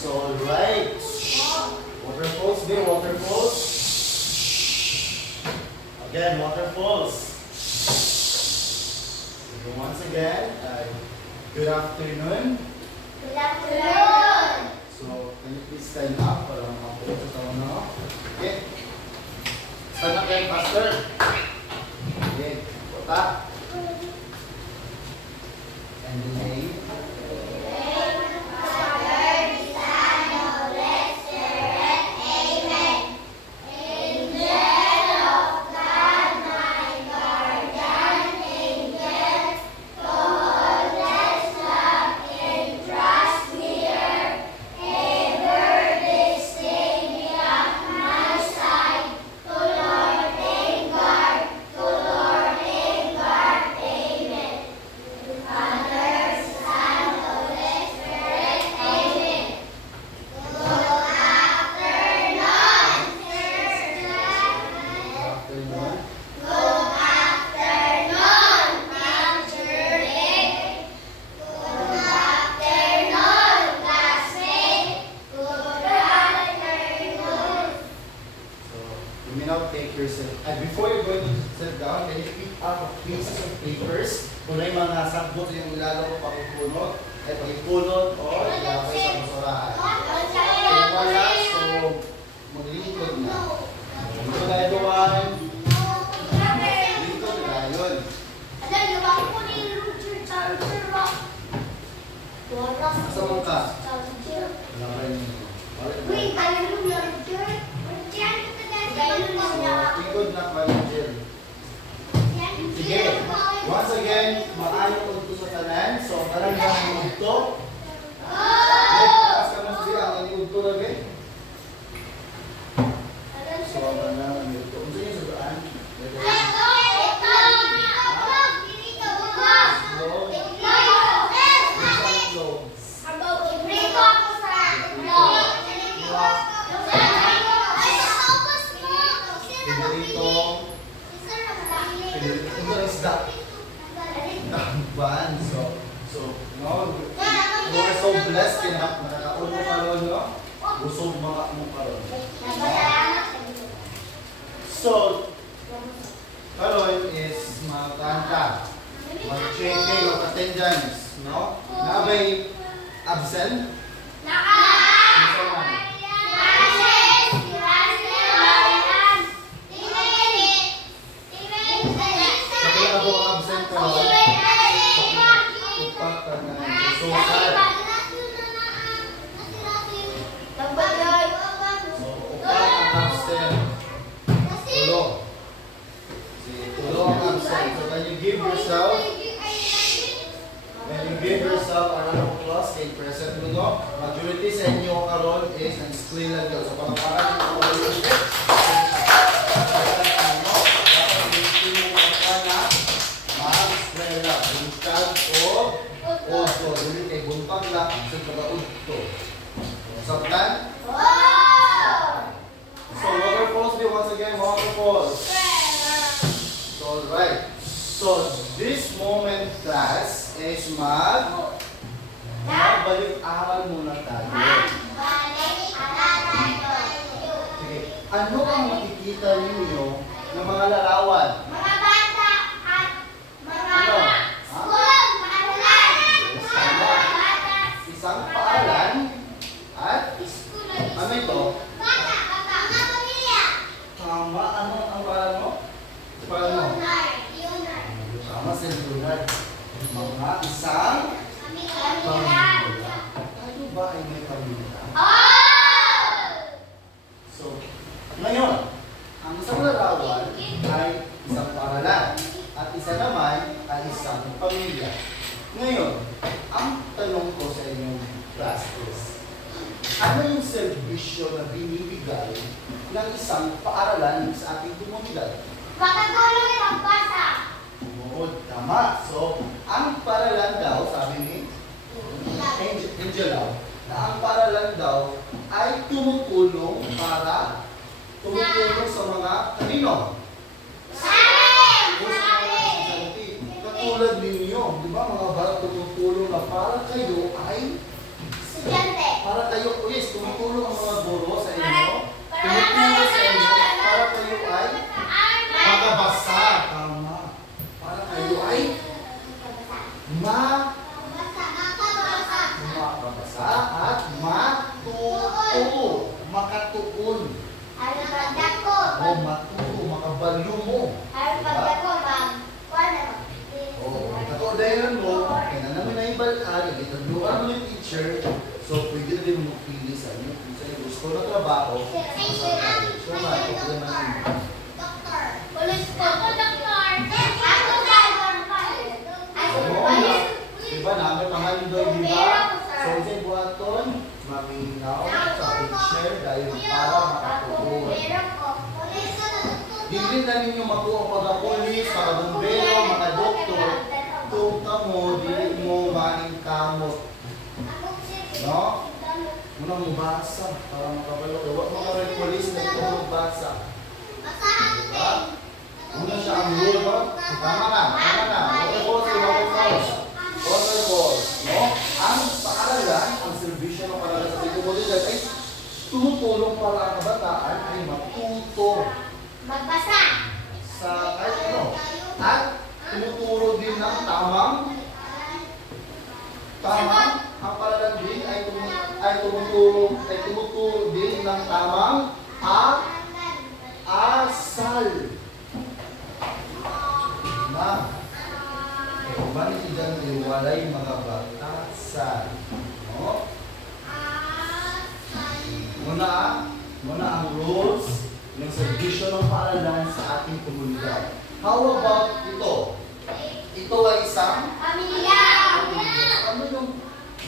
So, right. Water falls, be water falls. Again, water falls. So, once again, good afternoon. Good afternoon. So, can you please stand up para makapunta sa taon na ako? Okay. Stand up kayo, Pastor. Okay. Pota. And the name. Take yourself. And before you're going to sit down, can you pick up pieces of papers? Kung may mga sagbot yung ilalaro pakipunot, ay pakipunot o ilabay sa basurahan. Kung wala, so maglingkod na. Dito tayo dumaan. Dito na yun. Alam niyo, bakit po na yung charger rock? Asa mo ka? Charger. Wala pa rin. Wait, ayaw mo charger? So, ikod na manager. Sige. Once again, maayo ko ito sa tanan. So, parang yung ito. Pas ka mas biya, ang ito lagi. So, parang ito. Kung saan yung sagaan? We're so blessed na nakakaon mo karon, no? Busog mga mo karon. So, karon is magkanta. Mag-checking of attendance, no? Nabay absent? Give yourself a round of applause kay President Lugo. Majority sa inyo karon is ang eskwela girl. So, pangkaran yung mga ulit. Mag-eskwela. Buntag o oso. Dili kay buntag lang sa pag-audto. Sabtan? So, waterfalls be once again, waterfalls. So, right. So, this moment, class, is magbalik-aral muna tayo. Okay. Ano ang makikita ninyo ng mga larawan? Mga bata at mga school, paaralan. Isang paaralan at ano ito? Bata, mga pamilya. Tama. Ano ang paaralan mo? Paaralan mo? Tama sa Leonard. Mga isang pamilya. Ano ba ay may pamilya? So, ngayon, ang isang larawan ay isang paaralan at isa naman ay isang pamilya. Ngayon, ang tanong ko sa inyong class is, ano yung serbisyo na binibigay ng isang paaralan sa ating komunidad? Pagkatulong ng pagbasa. Tama. So, ang paaralan daw, sabi ni Angela, na ang paaralan daw ay tumutulong sa mga kanino? Sa amin! Katulad ninyo, di ba mga bata tumutulong na para kayo ay estudyante. Para kayo, yes, tumutulong ang mga guro sa inyo. Tumutulong sa inyo para kayo ay makabasa. Tama. Para kayo ay makabasa at matuto. Makatuon. O matuto, makabalo mo. Katulad mo, kaya na namin na ibalaan, itagluan mo yung teacher, so pwede na rin magpili sa inyo. Kung sa inyo gusto na trabaho, so matuto namin. Diba namin pangalan doon, diba? So sa buhaton, maminaw sa teacher dahil para makatuon. Hindi na ninyo makuha mga polis, mga bombero, mga doktor. Kung kamo, hindi mo maingkamot. No? Unang mabasa para makabalo. Huwag mga red police na ito magbasa. Diba? Una siya ang rule, no? Tama na, tama na. Water balls, water balls. Water balls. No? Ang paaralan, ang servisyo ng paaralan sa komunidad ay tumutulong para ang kabataan ay matuto. Magbasa. Sa kahit ano. At tumuturo din ng tamang ang paaralan din ay tumuturo din ng tamang asal. Na. Bakit dyan iwalay mga batasan? No? Muna ang rules ng servisyo ng paaralan sa ating komunidad. How about ito? Ito ay isang Pamilya. ano yung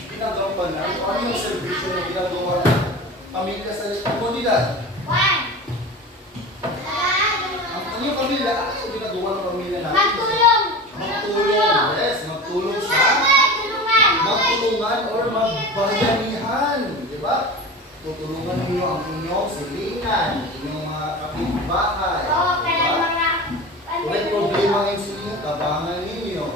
ginagawa na? Ano yung servisyo na ginagawa na pamilya sa komunidad? Ano yung pamilya? Ano yung ginagawa ng pamilya natin? Magtulong. Magtulong. Yes, magtulong sa magtulungan or magbayanihan. Di ba? Tutulungan ninyo ang inyong silingan, inyong mga kapitbahay. Oo, kaya Diba? mga... Kung may problema ngayon sa inyo, tabangan ninyo.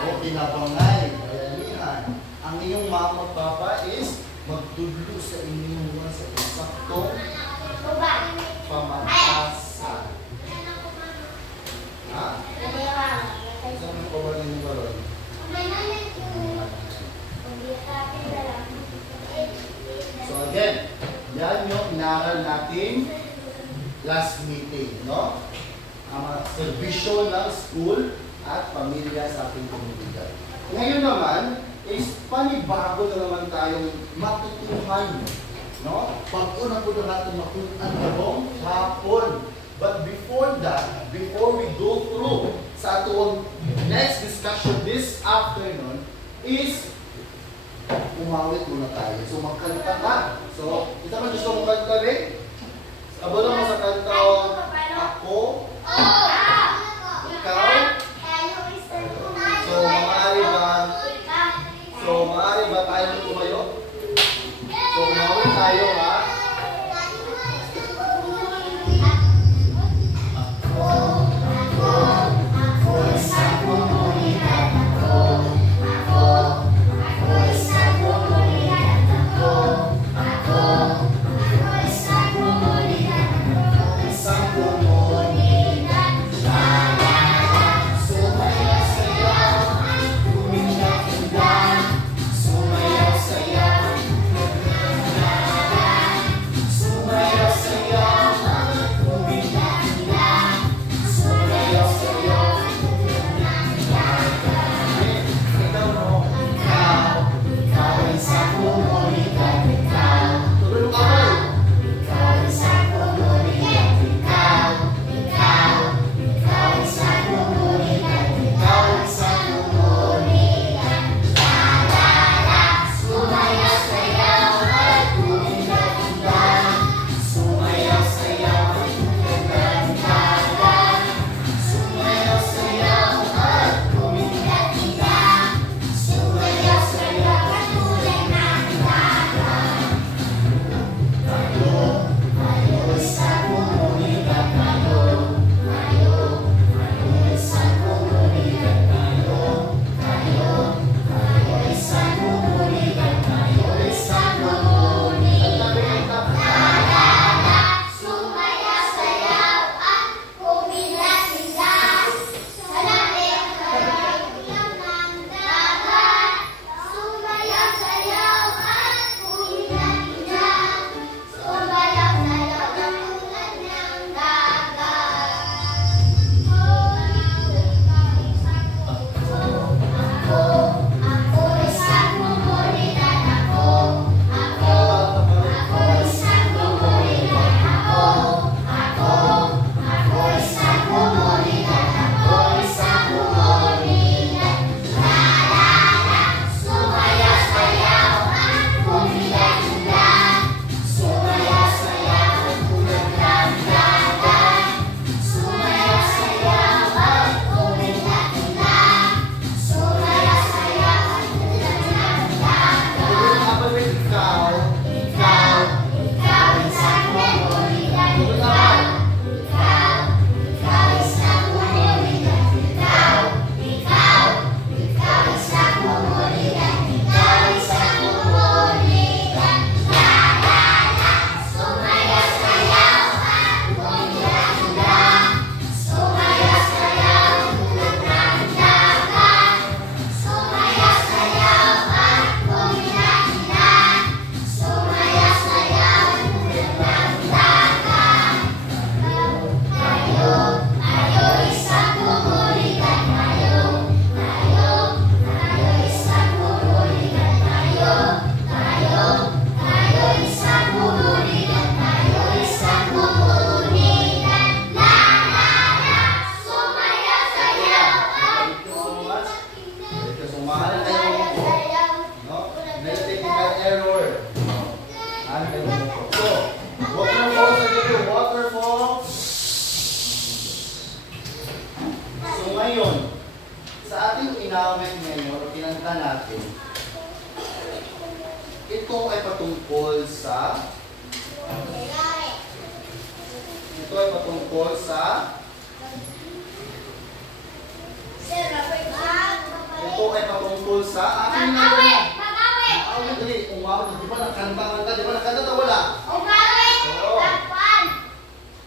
O pinabangay, bayanihan. Ang inyong mama at papa is magtudlo sa inyong mga sa isaktong pamatasan. Ha? Saan mo pa ba ninyo ba ron? So again, yan yung inaral natin last meeting, no? Ang mga servisyo ng school at pamilya sa ating komunidad. Ngayon naman, is panibago na naman tayong matutuhan, no? Pag-una po na natin matutuhan karong hapon. But before that, before we go through sa atong next discussion this afternoon, is umawit muna tayo. So magkanta ka. So, kita man gusto mong kanta rin? Kabalo mo sa kanta ako, ikaw. So maaari ba tayo tumayo? So umawit tayo, ha? So, waterfall sa dito, waterfall. So ngayon, sa ating inawit ngayon, o kinanta natin, ito ay patungkol sa ating Pag-awit! dali, umawit. Di ba nakanta? Di ba nakanta na wala? Umawit! Oo. Pagpan!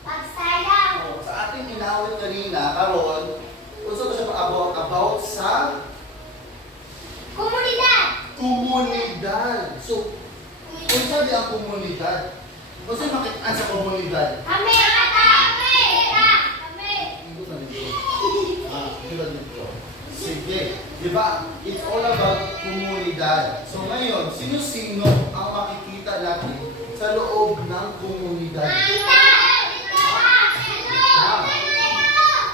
Pagsayaw! Sa ating inawit kanina, karon, gusto ko siya about sa Komunidad! komunidad. So, kung sabi ang komunidad, gusto makitaan sa komunidad. Kami! Kami! Kami! Ikot na dito. Ikot na dito. Sige. Di ba? It's all about komunidad. So ngayon, sino-sino ang makikita natin sa loob ng komunidad?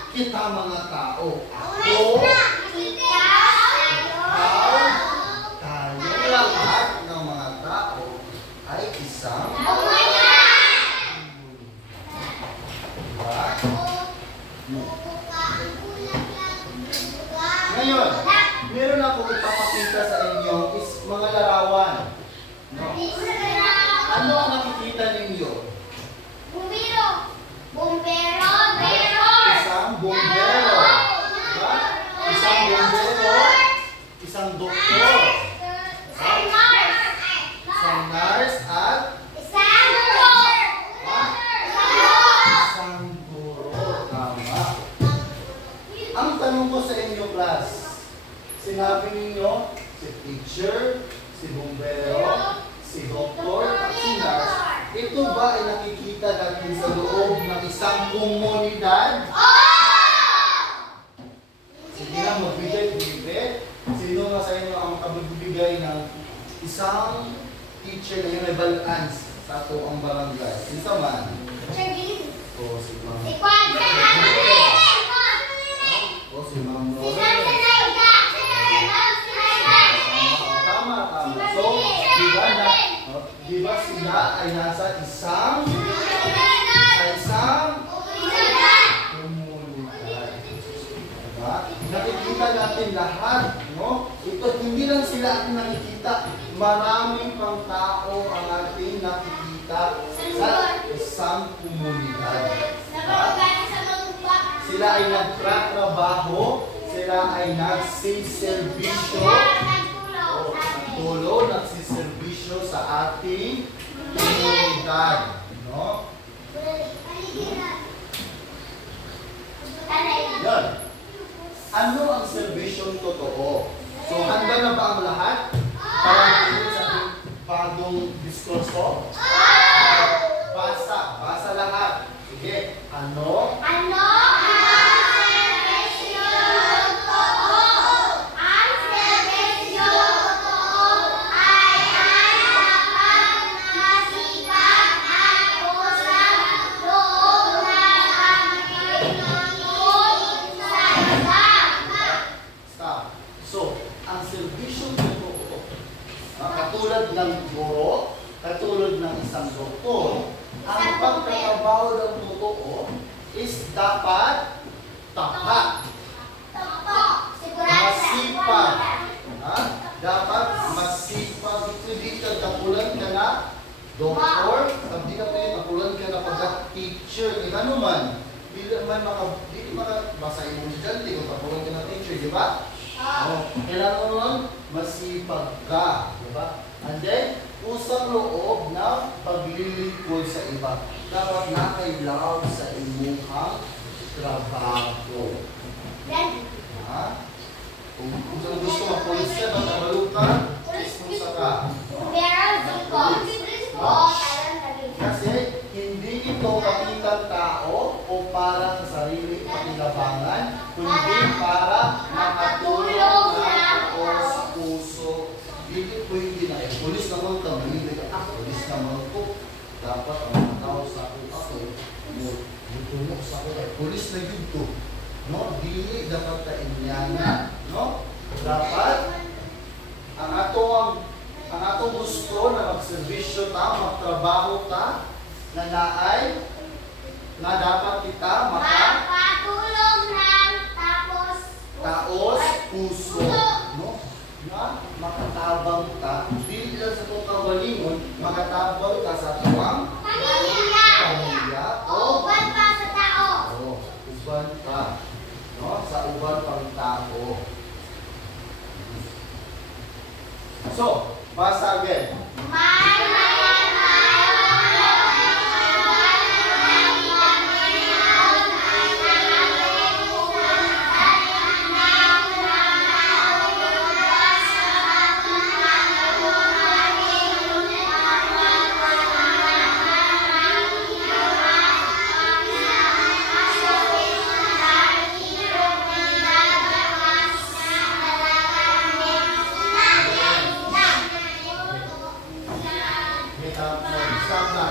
Kita mga tao. Ako, tayo lahat ng mga tao ay isang diba? Ngayon, meron ako ipapakita sa inyo is mga larawan. No? Ano ang nakikita ninyo? Bumbero! Bumbero! Isang bombero. Diba? Isang bombero. Isang doktor. Isang nurse at isang guro. Tama. Ang tanong ko sa inyo, class, sinabi ninyo, si teacher, si bombero, si doktor, at si nurse, ito ba ay nakikita natin sa loob ng isang komunidad? Sige na, magbigay. Sino nga sa inyo ang makapagbibigay ng isang teacher na yun ay balance sa ato ang barangay? Isa man. O, si Ma'am. O, si Ma'am Nora. Tama. So, diba sila ay nasa isang komunidad. Diba? Nakikita natin lahat, no? Ito, hindi lang sila ating nakikita. Maraming pang tao ang ating nakikita sa isang komunidad. Sila ay nagtratrabaho, sila ay nagsiservisyo, nagsiservisyo sa ating komunidad. No? Yan. Ano ang serbisyong totoo? So, handa na ba ang lahat? Para makinig sa ating bagong diskurso? Basa lahat. Sige, ano? Ang serbisyo totoo ay ang masipag at usap loob ng aming isa-isa. Stop. So, ang serbisyong totoo, katulad ng guro, katulad ng isang doktor, ang pagtatrabaho ng totoo is dapat tapat. Masipag. Dapat masipag. Hindi ka tapulan ka na doktor, hindi ka tapulan ka na pagka-teacher. Ano man, hindi makabasa yung estudyante kung tapulan ka na teacher, di ba? Kailangan mo nun, masipag ka. Di ba? And then, usang loob na paglilingkod sa iba. Dapat nakailaw sa imuhang trabaho. Ha? Kung gusto mag-police ka, magkabalo ka, pusa ka. Kasi hindi ito kapitang tao o para sa sarili pakinabangan, kundi para makatulong ng tao sa puso. Hindi pwede na eh. Pulis naman ka, pulis naman ko. Dapat ang mga tao sa ako, mutulong sa ako. Pulis na yun to. No? Dili dapat ka inyana. No? Dapat ang atong ang atong gusto na magserbisyo ta, magtrabaho ta, na naay, na dapat kita Magpatulong ng taos puso, no? Na makatabang ka, dili lang sa itong kawalingon, makatabang ka sa tuwang pamilya o uban pa sa tao. uban ka, no? Sa uban pang tao. So, basa again.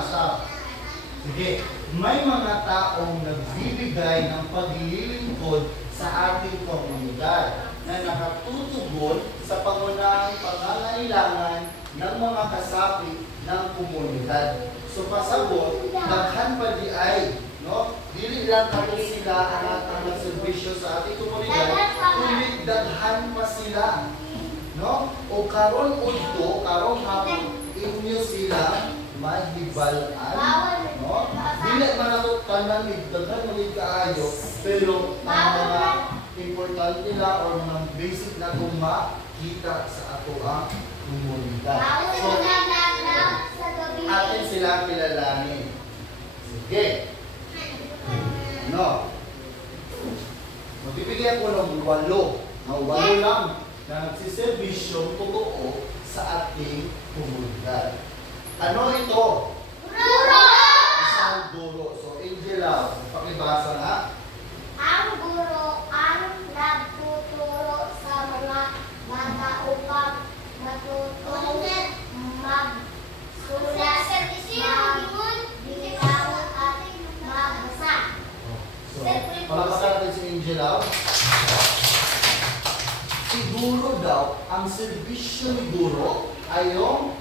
Stop. Sige, may mga taong nagbibigay ng paglilingkod sa ating komunidad na nakatutugon sa pangunahing pangangailangan ng mga kasapi ng komunidad. So pasabot, daghan pa di ay, no? Dili lang ako sila ang nagserbisyo sa ating komunidad, kundi daghan pa sila. No? O karon udto, karon hapon inyo sila mahibalan, no? Dili man ato tanan daghan mo kaayo, pero ang mga importante nila o mga basic na kung makita sa ato ang komunidad. So, atin sila kilalanin. Sige. No? Magbibigay ako ng 8. Na 8 lang na nagsiservisyo totoo sa ating komunidad. Ano ito? Guro! Isang guro. So, Angela, pakibasa na. Ang guro ang nagtuturo sa mga bata upang matutong magsulat, magbilang at magbasa. So, palakasan natin si Angela. Siguro daw, ang serbisyo ni guro ay yung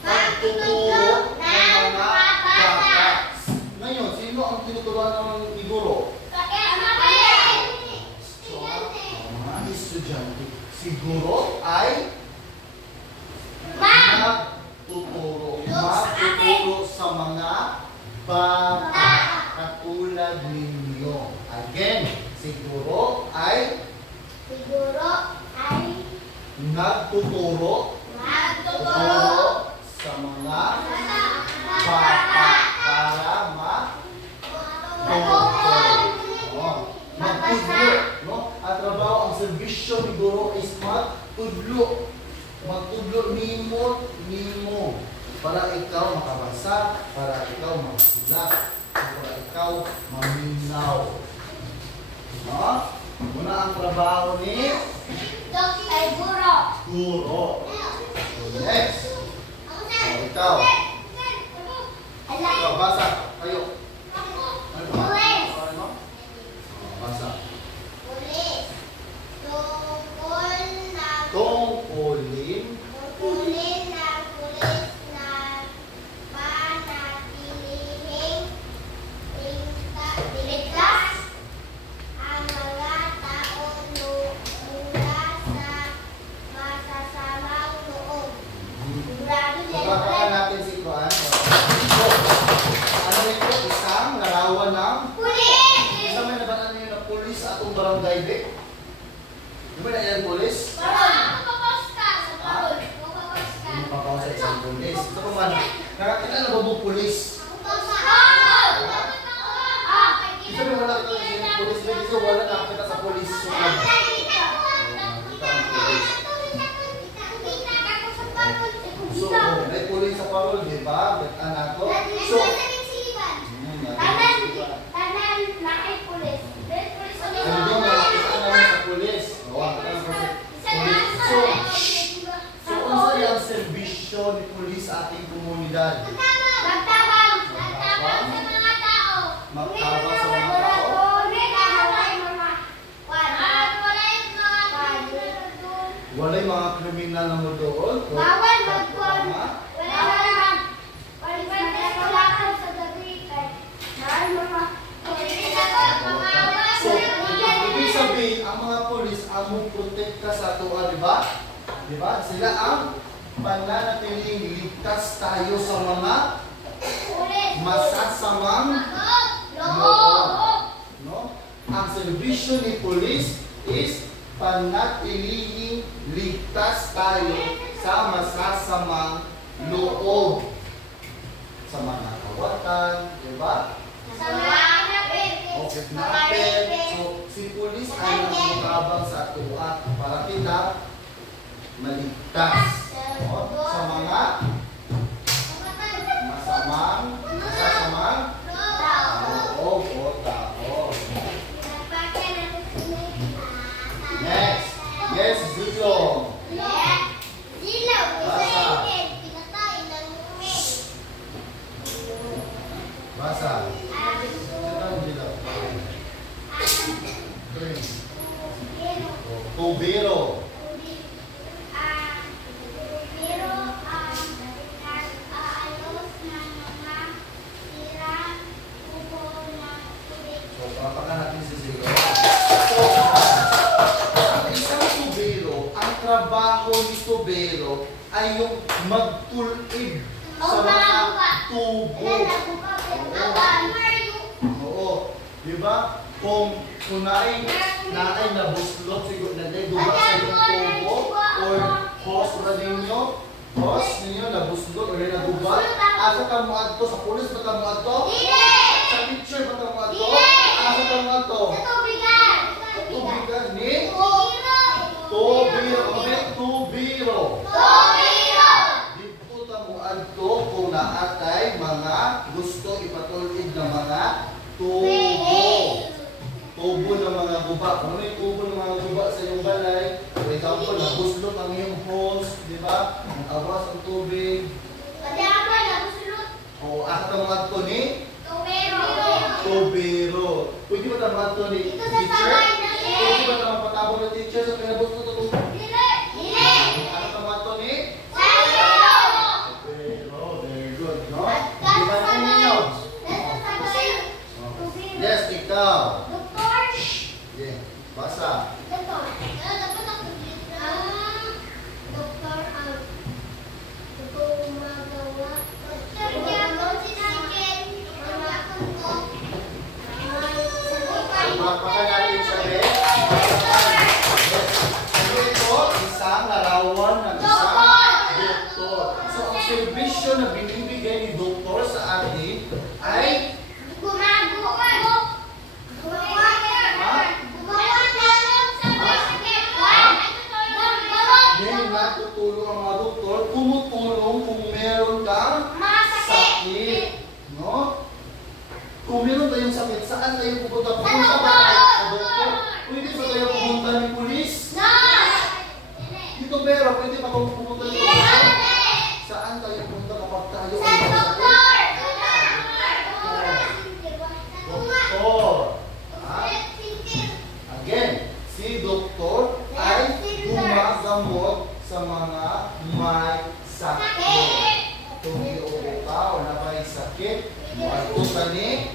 pagtuturo ng mga bata. Ngayon, sino ang tinuturuan ng ni guro? Mga estudyante. Siguro ay magtuturo sa mga bata katulad ninyo. Again, siguro ay nagtuturo sa mga bata para magtudlo, no? At trabaho ang serbisyo ni guro is magtudlo. Magtudlo nimo para ikaw makabasa, para ikaw magsulat, para ikaw maminaw. No? Muna ang trabaho ni guro. So next. Ikaw. Ikaw, basa. Kayo. Ano ba? Ano? Basa. Tungkulin ng pulis na panatilihing ligtas ang mga tao mula sa masasamang loob. Pagkakakan natin si Kuan. So, ano ito? Isang larawan ng Pulis! isang may nabanan niyo na pulis sa atong barangay, Be? Di ba na yan pulis? Hindi pa pa sa isang pulis. Ito pa man, nakakilala ba mo pulis? Isa ba wala ka yung pulis? May isa wala na kita sa pulis. So, may pulis sa parol, di ba? Anak ko. So, ano din nakakita naman sa pulis? So, ano sa yung serbisyo ni pulis sa ating komunidad? Magtabang sa mga tao. Magtabang sa mga tao? Walay mga mga kriminal na mo doon. Bawal magkuhan. Tama? Bawal magkuhan sa gabi. Dahil mga So, ibig sabihin, ang mga polis ang protekta sa ato, di ba? Di ba? Sila ang pananatiling ligtas tayo sa mga masasamang loob. No? Ang serbisyo ni polis is panatiling ligtas tayo sa masasamang loob. Sa mga kawatan, di ba? O kidnapping. So, si polis ay nagmukabang sa atua para kita maligtas sa mga masasamang loob o tao. Next. Yes, Zilong. Basa. Tubero. So, papakan natin si Zero. So, ang isang tubero, ang trabaho ni tubero ay yung magtulid sa mga tubo. Oo. Di ba? Kung naay nabuslot, siguro duba sa yung tubo or hose na ninyo, nabuslot or nagubat, asa ka mo adto? Sa pulis ba ka mo adto? Sa picture ba ka mo adto? Asa ka mo adto? Tubigan ni? Tubiro. Dito ta mo adto kung naatay mga gusto ipatulid na mga tubo ng mga guba. Kung may tubo ng mga guba sa iyong balay, for example, nabuslot ang iyong hose, di ba? Ang awas ang tubig. O, asa ka mga ito ni? Tubero. Pwede ba ito mga ito ni teacher? Pwede ba ito mga patabong ng teacher sa pinabuslot ito? Asa ka mga ito ni? Tubero. Very good, no? Di ba ito ninyo? Yes, ikaw. Yeah, basa. Papakan natin siya din. Ito, isang larawan ng isang doktor. So, ang servisyo na binibigay ni doktor sa atin ay natutulong ang mga doktor, tumutulong kung meron kang sakit. No? Kung meron tayong sakit, saan tayo pupunta? Pupunta ba tayo sa doktor? Pwede ba tayo pupunta ng pulis? Dito pero, pwede ba kung pupunta ng doktor? Saan tayo pupunta kapag tayo ay sakit? Doktor. Again, si doktor ay gumagamot sa mga may sakit. Kung iupo ka o na may sakit, magpunta ni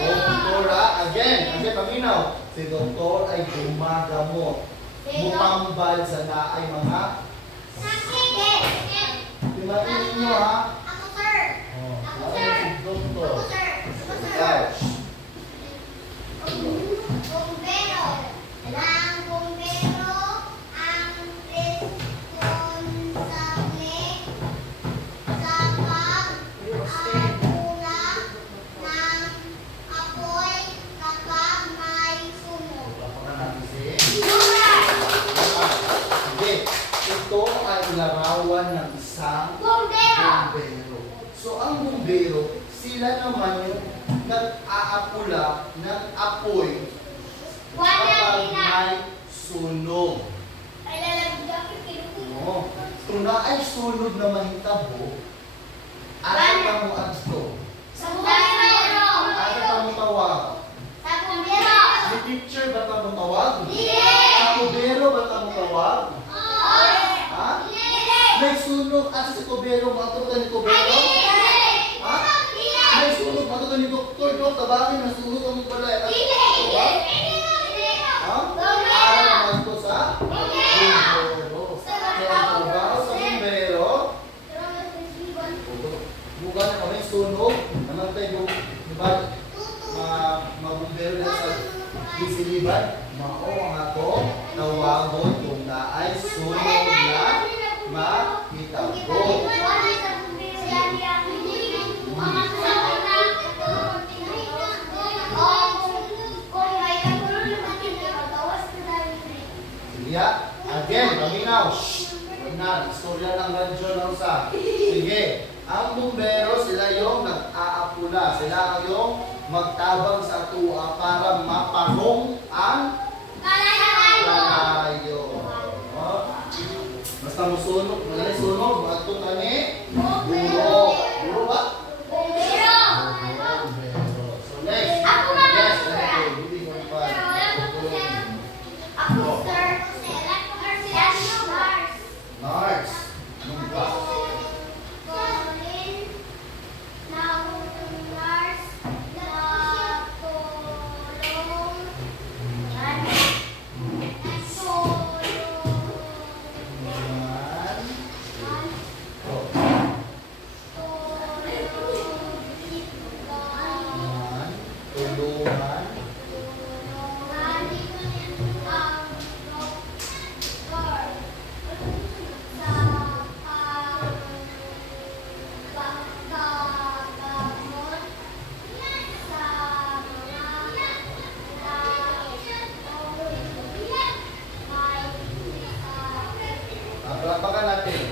doktora. Again, paminaw, si doktor ay gumagamot. Mupambal sa naay mga sakit. Timatin ninyo ha. Ano si doktor? Guys. Ito ay larawan ng isang bumbero. So, ang bumbero, sila naman yung nag-aapula ng apoy kapag may sunog. No. Kung na ay sunog na mahitabo, asa ka mo adto? Asa ka mo tawag? May teacher ba ka mo tawag? Sa bumbero ba ka mo tawag? sunog asa si Tobero, matutunan ni Tobero. Ha? May sunog, matutunan ni Doktor, Dok, tabangin, nasunog ang balay. Ha? Para naman ito sa bumbero. Kaya ang trabaho sa bumbero, bukan na kami sunog, naman tayo, diba, mabumbero na sa Isiliban, mao ang ako tawagon kung naay sunog na makita ko. Sige, again, paminaw. Huwag na, istorya ng radyo ng sa. Sige, ang bumbero sila yung nag-aapula. Sila yung magtabang sa tuwa para maparong ang kalayo. Basta musunog, mga sunog, mga tutani, buro. Buro ba? Bumbero. So next. Yes, okay. Hindi mo pa. Nars. Palapakan natin.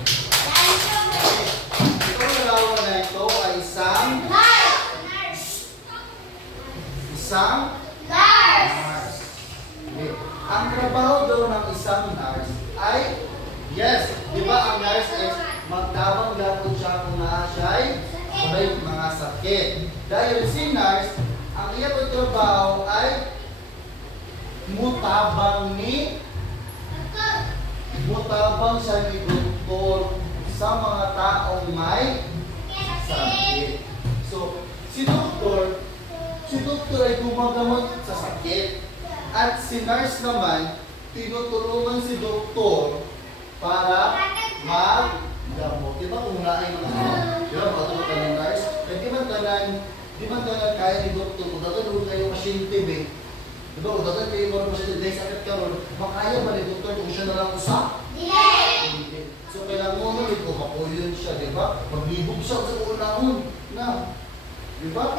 Itong larawan na ito ay isang nurse. Okay. Ang trabaho daw ng isang nurse ay, yes, di ba ang nurse ay magtabang lapod siya kung naa siya ay may mga sakit. Dahil si nurse, ang iyang trabaho ay mutabang siya ni doktor sa mga taong may sakit. So, si doktor ay gumagamot sa sakit. At si nurse naman, tinutulungan si doktor para maggamot. Di ba kung naay mga di ba matulungan ng nurse? Di man tanan kaya ni doktor, kung tatulungan kayo pasyente, di ba kung tatulungan kayo mga pasyente, dahil sakit ka ron, makaya ba ni doktor kung siya na lang usap? Hindi. So, kailangan mo ulit kung mapuyon siya, di ba? Maglibog siya sa unahon na. Di ba?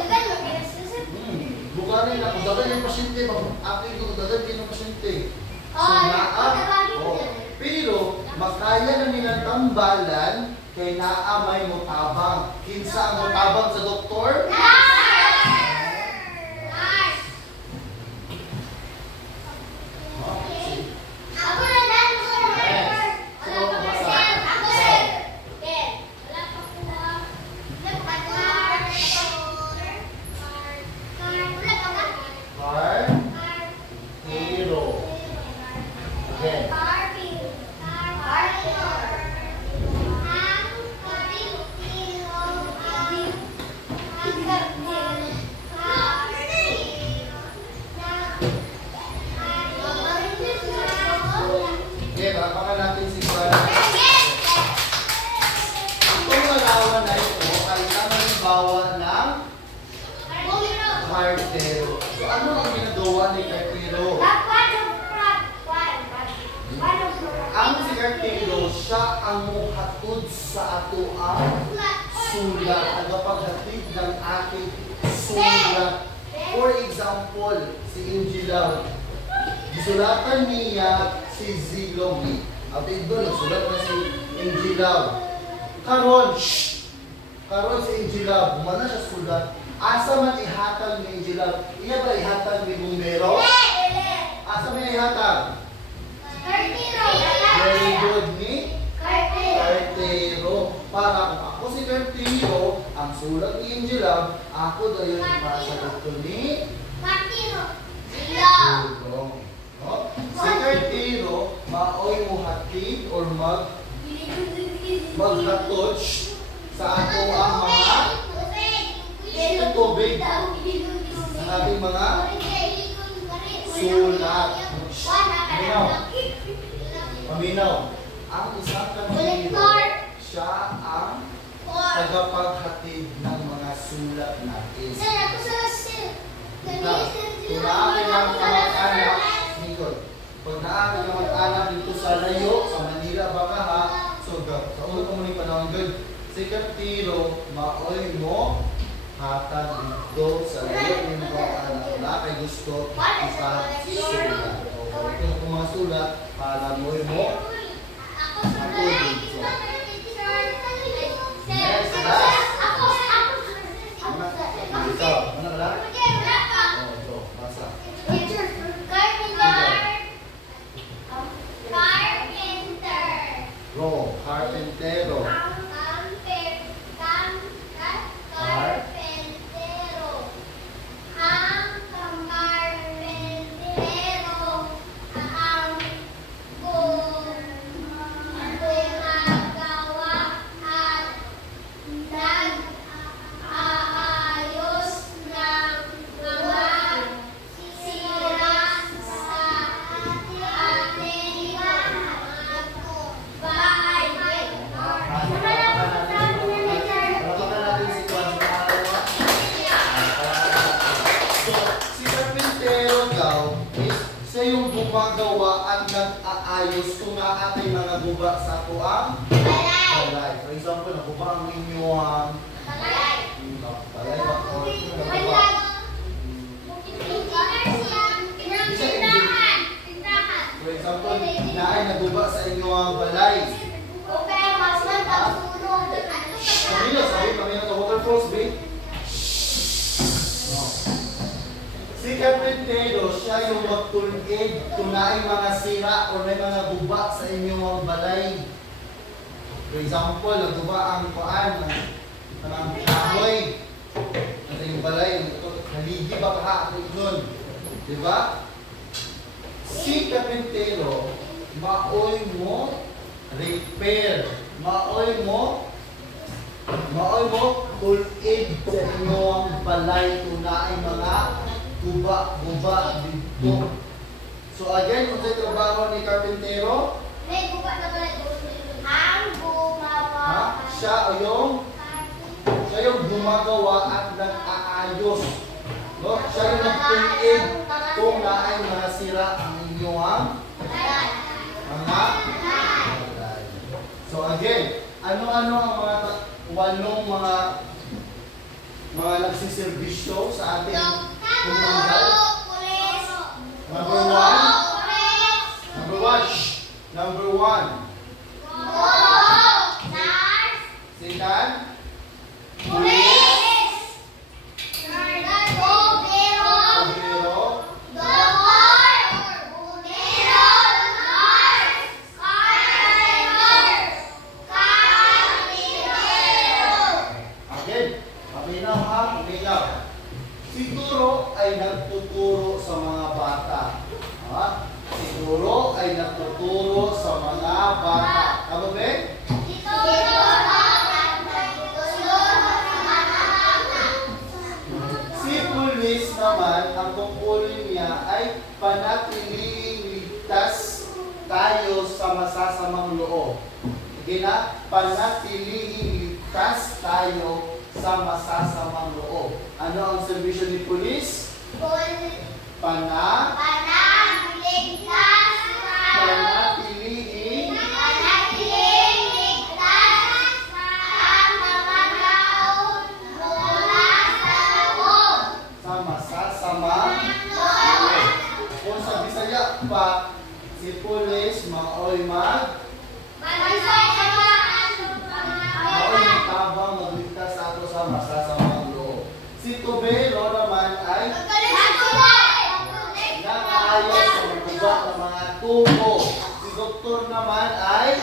Bukanin na, kung dagan yung pasyente, mag-akin kung dagan kayo ng pasyente. Pero, makaya na nilang tambalan kay naamay mutabang. Kinsa ang mutabang sa doktor? Palapakan natin si Juan. Itong larawan na ito ay isang halimbawa ng kartero. So ano ang ginagawa ni kartero? Ang si kartero, siya ang muhatod sa ato ang sulat. Tagapaghatid ng aking sulat. For example, si Angela. Gisulatan niya si Zilong. At ito, nagsulat na si Angela. Karon si Angela, bumana siya sulat. Asa man ihatag ni Angela? Iya ba ihatag ni bumbero? Asa man ihatag? Very good ni kartero. Para kung ako si kartero, ang sulat ni Angela, ako daw yung ipasagot ko ni Zilong. Si kartero, maoy mo hatid or maghatod sa ato ang mga tubig ng ating mga sulat. Paminaw. Paminaw. Ang isang kanino, siya ang tagapaghatid ng mga sulat natin. Tunaakin ang kamag-anak, Nicole. Pag naakin ang kamag-anak dito sa layo, sa Manila, baka ha, so sa ulo ko muna yung panahon, good. Sikatiro, maoy mo, hatag dito sa layo ng mga anak na kay gusto ipasulat. Ito ang mga sulat, para mo'y mo, ako dito. Next, last. Ikaw, ano ka lang? Oh, ito, basa. Ro, carpentero. Gumagawa at nag-aayos kung ating mga guba sa tuang balay. For example, naguba ang inyong balay ba? Or naguba? For example, naay naguba sa inyong balay. Sabi na waterfalls, babe. Si carpentero, siya yung magtulid kung naay mga sira o may mga guba sa inyong balay. For example, naguba ang paan ng kahoy sa inyong balay. Haligi ba ka nun? Diba? Si carpentero, maoy mo repair. Maoy mo tulid sa inyong balay kung naay mga guba dito. So again, kung sa'yo trabaho ni carpentero, siya yung gumagawa at nag-aayos. No? Siya yung nagtulig kung naay mga sira ang inyong mga balay. So again, ano-ano ang mga walong mga nagsiservisyo sa ating komunidad? Number one. Second, police. Bombero. Again, paminaw ha, paminaw. Siguro ay nagtuturo sa mga bata. Ha? Siguro ay nagtuturo sa mga bata. Tama ba? Si pulis naman, ang tungkulin niya ay panatiling ligtas tayo sa masasamang loob. Again na, panatiling ligtas tayo sa masasamang loob. Ano ang serbisyo ni pulis? Panatilihin sa masasamang loob. Kung sa Bisaya pa, si pulis maoy magtabang magligtas sa ato sa masasamang loob. Si tubero naman ay nakaayos sa maguba ng mga tubo. Si doktor naman ay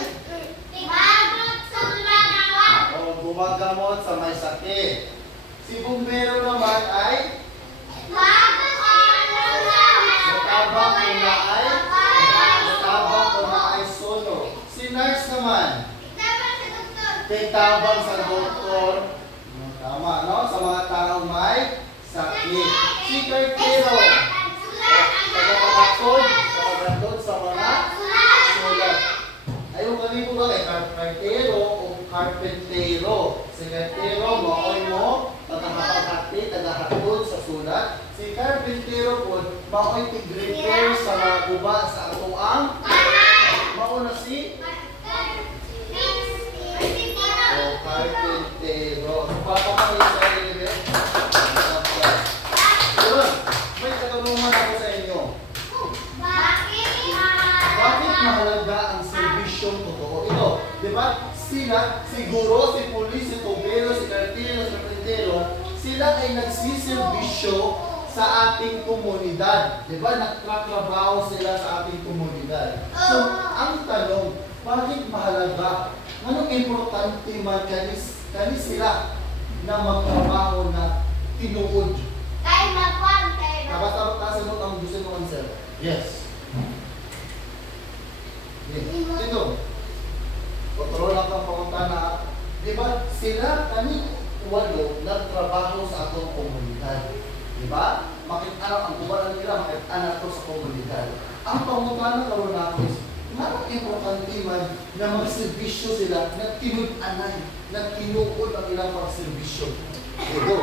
gumagamot sa may sakit. Si bumbero naman ay natabang kung na ay suno. Si nurse naman Kay tabang sa doktor. Tama, no? Sa mga taong may sakit. Si kartero. Tagapaghatod sa mga sulat. Ayaw kalibo ba kay kartero o karpentero. Si kartero, maoy mo, tagahatod sa sulat. Si karpentero po, maoy tig-repair sa mga guba sa atuang. Mauna si karpentero. Papakawin sa inyo. Yun, may katanungan ako sa inyo. Bakit mahalaga ang serbisyong totoo? Ito, di ba? Sila, siguro, si pulis, si tubero, si kartero, si karpentero, sila ay nagsiservisyo sa ating komunidad. Di ba? Nagtatrabaho sila sa ating komunidad. So, ang tanong, bakit mahalaga? Anong importante man kani sila na magtrabaho na tinuod? Kabatabak mo ang gusto mo answer. Yes. Ito. Kontrol lang kang pamunta na, di ba, sila kani walo nagtrabaho sa atong komunidad. Di ba? Makita ang kubaran nila, makita to sa komunidad. Ang pamunta na karoon natin is, anong importante man na magservisyo sila, na tinud-anay, na tinuod ang ilang pagservisyo. Ito.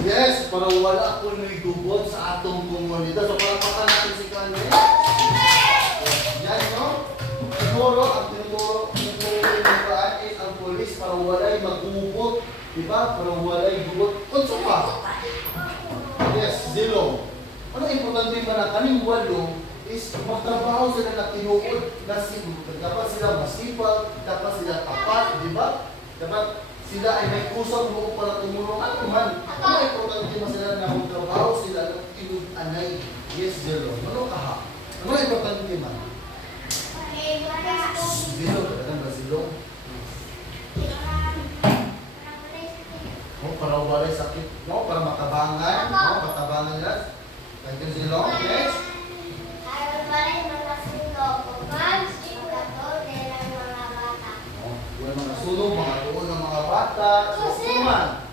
Yes, para wala ko nagubod sa atong komunidad. So, para maka natin si Kanye. Yan, no? Siguro, ang tinuturo ng paan is ang polis para wala'y magubod. Diba? Para wala'y gubod. Unso pa? Yes, zero. Ano importante ba na kaning walo is magtrabaho sila na tinuod na dapat sila masipag, dapat sila tapat, di ba? Dapat sila ay may kusang buo para tumulong at man. Ano importante ba sila na magtrabaho sila na tinud-anay? Yes, zero. Ano kaha? Ano importante man? Zero. Ano ba zero? Para walay sakit, no? Para makabangan, no? Makabangan nila. Like zero. Yes. Mga sulong, mga tuon ng mga bata. Suman.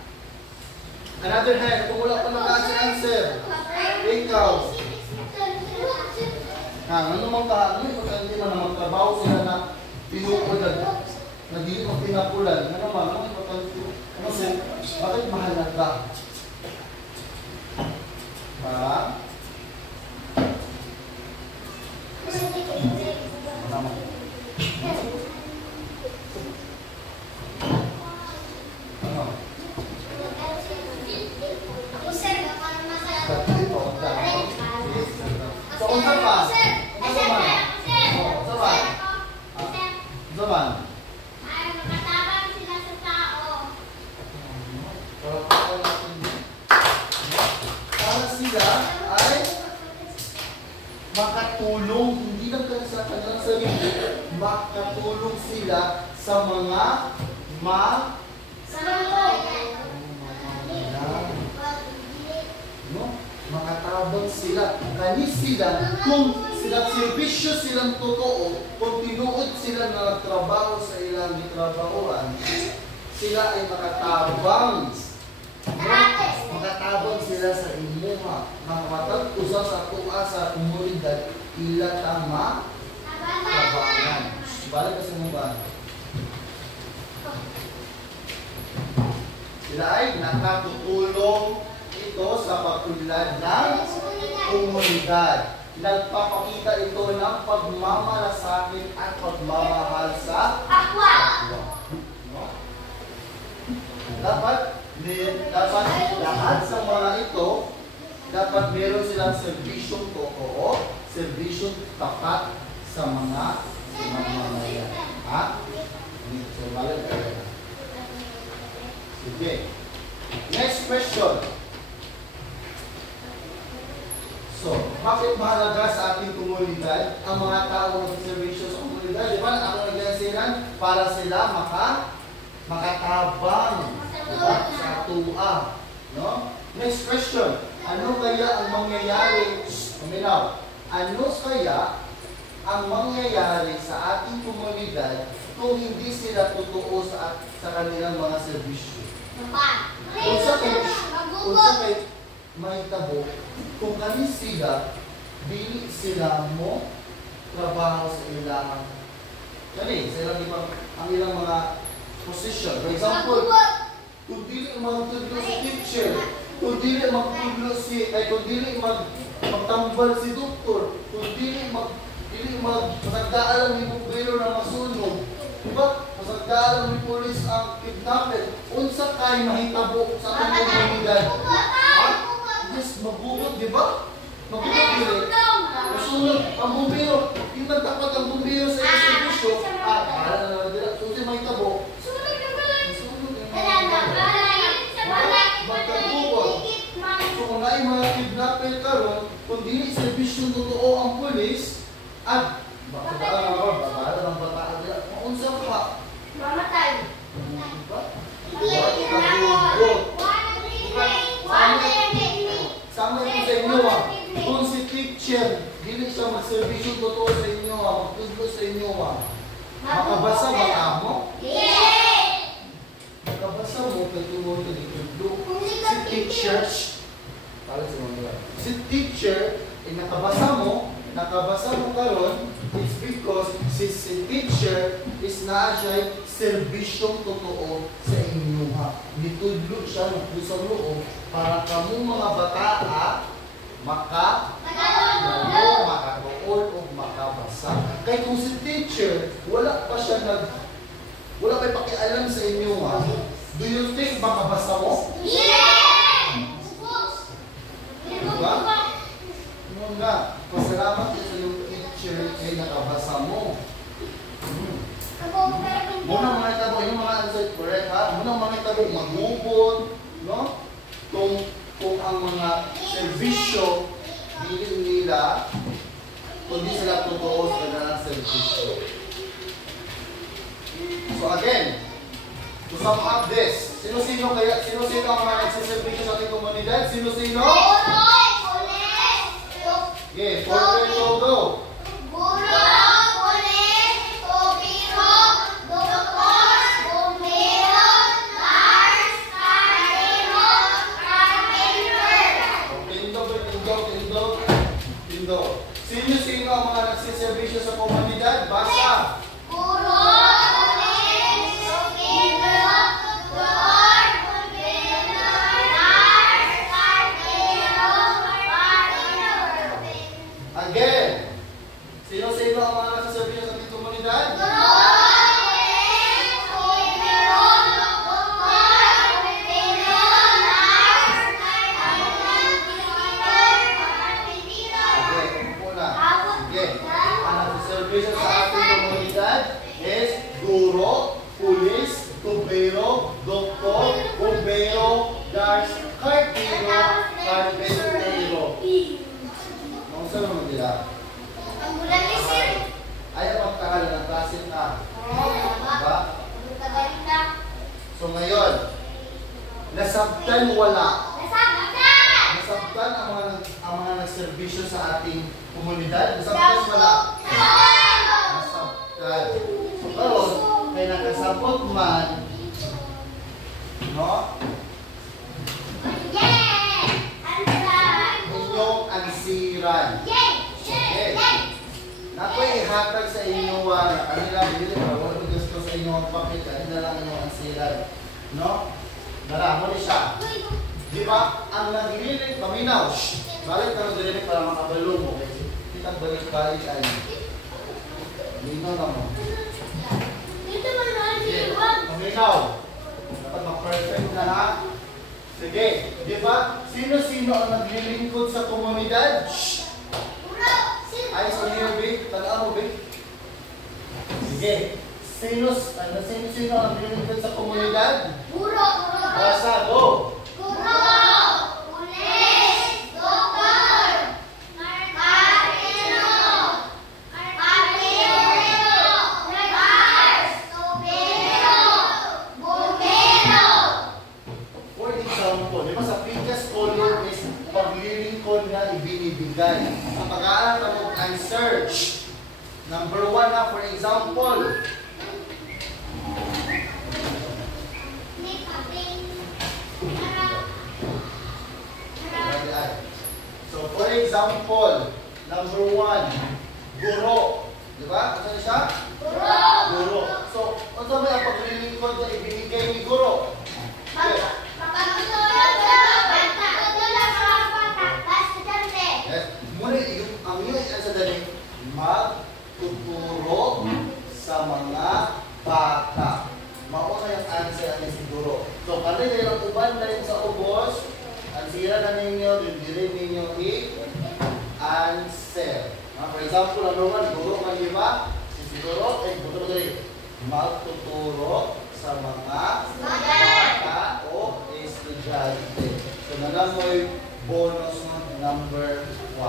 Another hand, kung wala pa nag-answer answer. Ikaw. Ano mang ka, hindi man na magtrabaho sila na pinuod na di mo pinapulan. Ano naman, ano importante? Ano sir? Bakit mahalaga? Para? Ano? So, unsa pa? Unsa man? Unsa pa? Unsa man? Para sila ay makatulong, hindi lang sa kanilang sarili, makatulong sila sa mga makatabang sila. Kani sila, kung sila servisyo silang totoo, kung tinuod sila na nagtrabaho sa ilang trabahoan, sila ay makatabang. Makatabang sila sa imuha. Makatag-usa sa tuwa sa komunidad, ila tama tabangan. Balik kasi mo ba? Sila ay nakatutulong ito sa pagpunlad ng komunidad. Nagpapakita ito ng pagmamalasakit at pagmamahal sa kapwa. No? Dapat lahat sa mga ito, dapat meron silang serbisyong totoo, serbisyong tapat sa mga mamamayan. Ha? So, balik tayo. Sige. Next question. So, bakit mahalaga sa ating komunidad ang mga tao na servisyo sa komunidad? Di ba? Ako nag-iasinan para sila makatabang, diba? Sa tuwa. No? Next question. Ano kaya ang mangyayari? Ano kaya ang mangyayari sa ating komunidad kung hindi sila totoo sa kanilang mga serbisyo. Unsa kay mahitabo kung kani sila dili sila mo trabaho sa ilang sa ilang mga position. For example, kung dili magtudlo si teacher, kung dili magtudlo kung dili magtambal si doktor, kung dili masagdaan ni bumbero na masunog, diba? Masagdaan ni polis ang kidnapper. Unsa kay mahitabo sa atong komunidad? Yes, magugot, diba? Magugot dili. Masunod ang bumbero. Yung nagtapat ang bumbero sa isang servisyo, para na dila. Unsa mahitabo? Magkagugot. So kung ay mga kidnapper karon, kung dili servisyo totoo ang polis, at bataan ng bataan nila, maunsa ka? Mamatay. Diba? Sama ito sa inyo kung si teacher, dili siya magservisyo totoo sa inyo magtudlo sa inyo makabasa ba ka mo? Makabasa mo, katulog ka dito. Si teacher, si teacher, nakabasa mo karon, it's because si teacher is na siya serbisyong totoo sa inyo Nitudlo siya ng pusang loob para kamo mga bataa makatuon o makabasa. Kaya kung si teacher, wala pa pakialam sa inyo do you think makabasa mo? Diba? Nga, pasalamat sa iyong teacher ay nakabasa mo. Muna mga itabo, yung mga answer correct muna mga itabo, magubod, no? Kung ang mga servisyo dili nila, kundi sila totoo sa kanilang servisyo. So again, to sum up this, sino-sino ang mga nagsiservisyo sa ating komunidad? Sino-sino? Okay, go. Guro, pulis, tubiro, doktor, bumbero, nurse, kartero, carpenter. Tindo. Sino-sino ang mga nagsiservisyo sa komunidad? Basa. Guro, pulis, tubiro, doktor, bumbero, nurse, kartero, carpenter. Again, sino-sino ang mga nagsiservisyo sa ating komunidad? Service sa ating komunidad is guro, pulis, tubero, doktor, bumbero, guards, kartero, carpentero. Ang saan naman nila? Ang bulan ni sir. Ayaw magkakalan ng klasin na. Diba? So ngayon, nasabtan wala. Nasabtan ang mga nagservisyo sa ating komunidad. Nasabtan wala. Nasabtan. Pero, kaya nakasabot man, no? Inyong ansiran. Okay. Nako'y ihatag sa inyo kanila, hindi ba? Wala gusto sa inyo ang papit, kanila lang inyong ansiran. No? Naramo ni siya. Di ba? Ang naglilinig, paminaw. Balik ka naglilinig para makabalo mo. Kitang balik-balik ay. Lino na mo. Sige, paminaw. Dapat ma-perfect na ha. Sige, di ba? Sino-sino ang naglilingkod sa komunidad? Ay, sa inyo, Big. Tandaan mo, Big. Sige. Sino-sino ang naglilingkod sa komunidad? Basa, go! Paglilingkod na ibinibigay. Ang pag-aaral mo ang search. Number 1 na, for example. So, for example, number 1, guro. Di ba? Ano siya? Guro. Guro. So, ano ba yung paglilingkod na ibinigay ni guro? Yes. Yes. Muna, ang yun ay sa dali, magtuturo sa mga bata. Mauna yung answer ni siguro. So, kanina yung uban na sa ubos, ang sira na ninyo, yung dirin ninyo i-answer. For example, number 1, guro man iba, siguro, guro dali, magtuturo sa mga bata o estudyante. So, nalang mo yung bonus mo, number 1.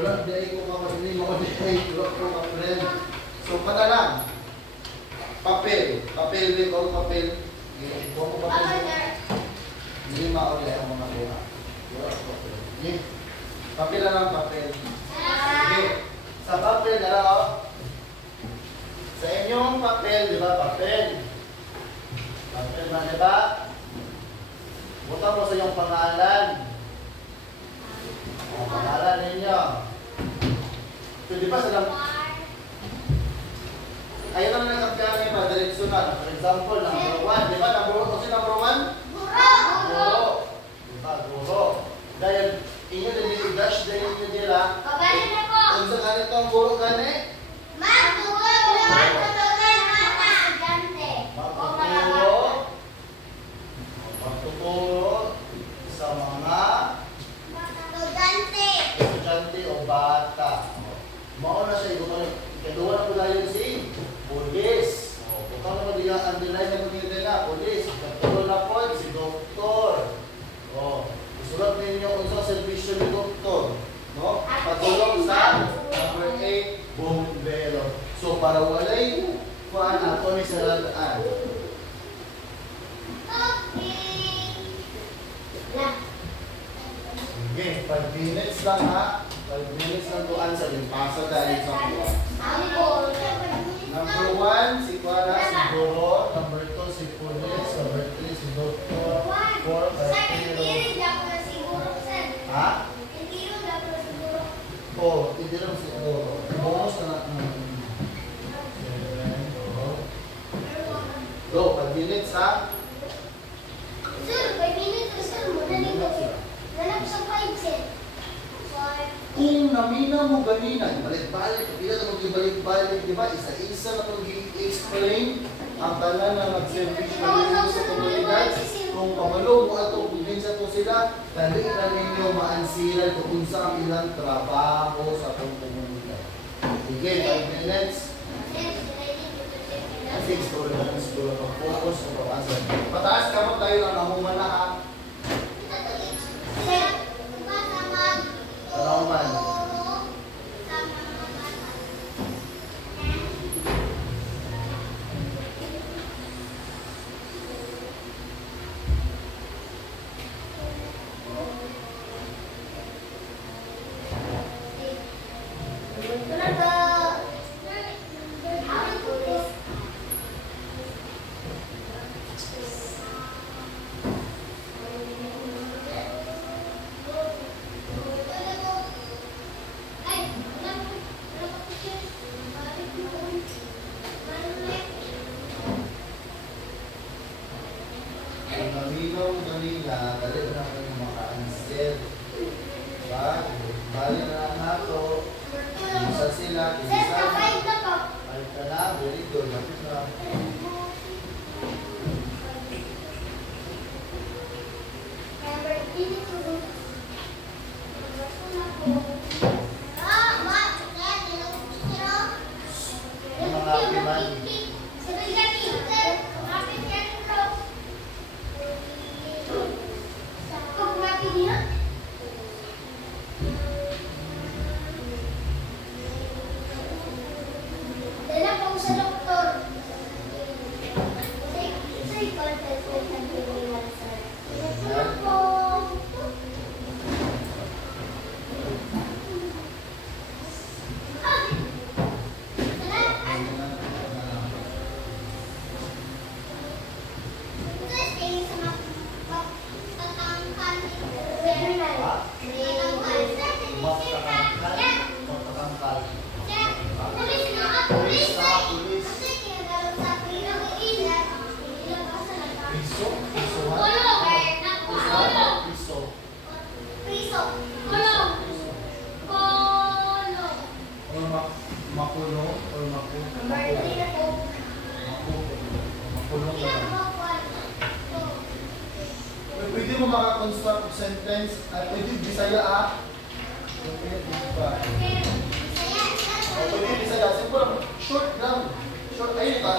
Wala, dahil ko makasinin mo, dahil ko ma-friend. So, pata lang. Papel. Papel din ko, papel. Ito ko papel. Hindi mauli ang mga bunga. Papel na lang, papel. Okay. Sa papel na lang, oh. Sa inyong papel, di ba? Papel. Papel na, di ba? Buta mo sa iyong pangalan. Ang pangalan ninyo. So, di ba sa ayun na nagkakani pa, direksyonan. For example, number 1. Di ba? Number 1. Kasi number 1? Guro. Di ba? Guro. Dahil, inyo na i-dash dahil nyo nila. Kung sa ganito ang guro gani? Magtuturo sa mga estudyante o bata. Mauna siya, ikaduwa na po dahil si pulis. Kung ano ba ang delay na pagkita nila, pulis. Katulong na po si doktor. Isulat ninyo kung sa servisyo ni doktor. Patulong sa number 8, bumbero. So, para walay kuhaan ako ni saladaan. Okay, 5 minutes lang ha. 5 minutes lang to answer. Yung pasa dahil sa kuha. Number 1, si Kuara, si Guro. Number 2, si Pulis. Number 3, si Doktor. 4, Partiro. Ha? Oh, hindi lang si Guro. Bonus na natin. Go, 5 minutes ha. Kung namina mo ganina, balik-balik, pila na mag-balik-balik, di ba? Isa-isa na mag-explain ang tanan na mag-service na sa komunidad. Kung pamalo mo ato, kumbinsa po sila, dali na ninyo maansiran kung sa ang ilang trabaho sa itong komunidad. Sige, 5 minutes. I think story na ng siguro pag-focus o pag-answer. Pataas ka mo tayo ng nahuman na ha. Nahuman. Naminaw ganina, dali na naman yung maka-answer. Diba? Bali na lang nato. Isa sila, isa. Ay ka na, very good. Lapit na. Yung mga piman. Pulis na, pulis. Piso? Piso ha? Piso. Piso. Or makulo? Or makulong na lang. Pwede mo makakonstruct of sentence at pwede Bisaya ah. Pwede Bisaya. Siguro short lang. Short ayun ka.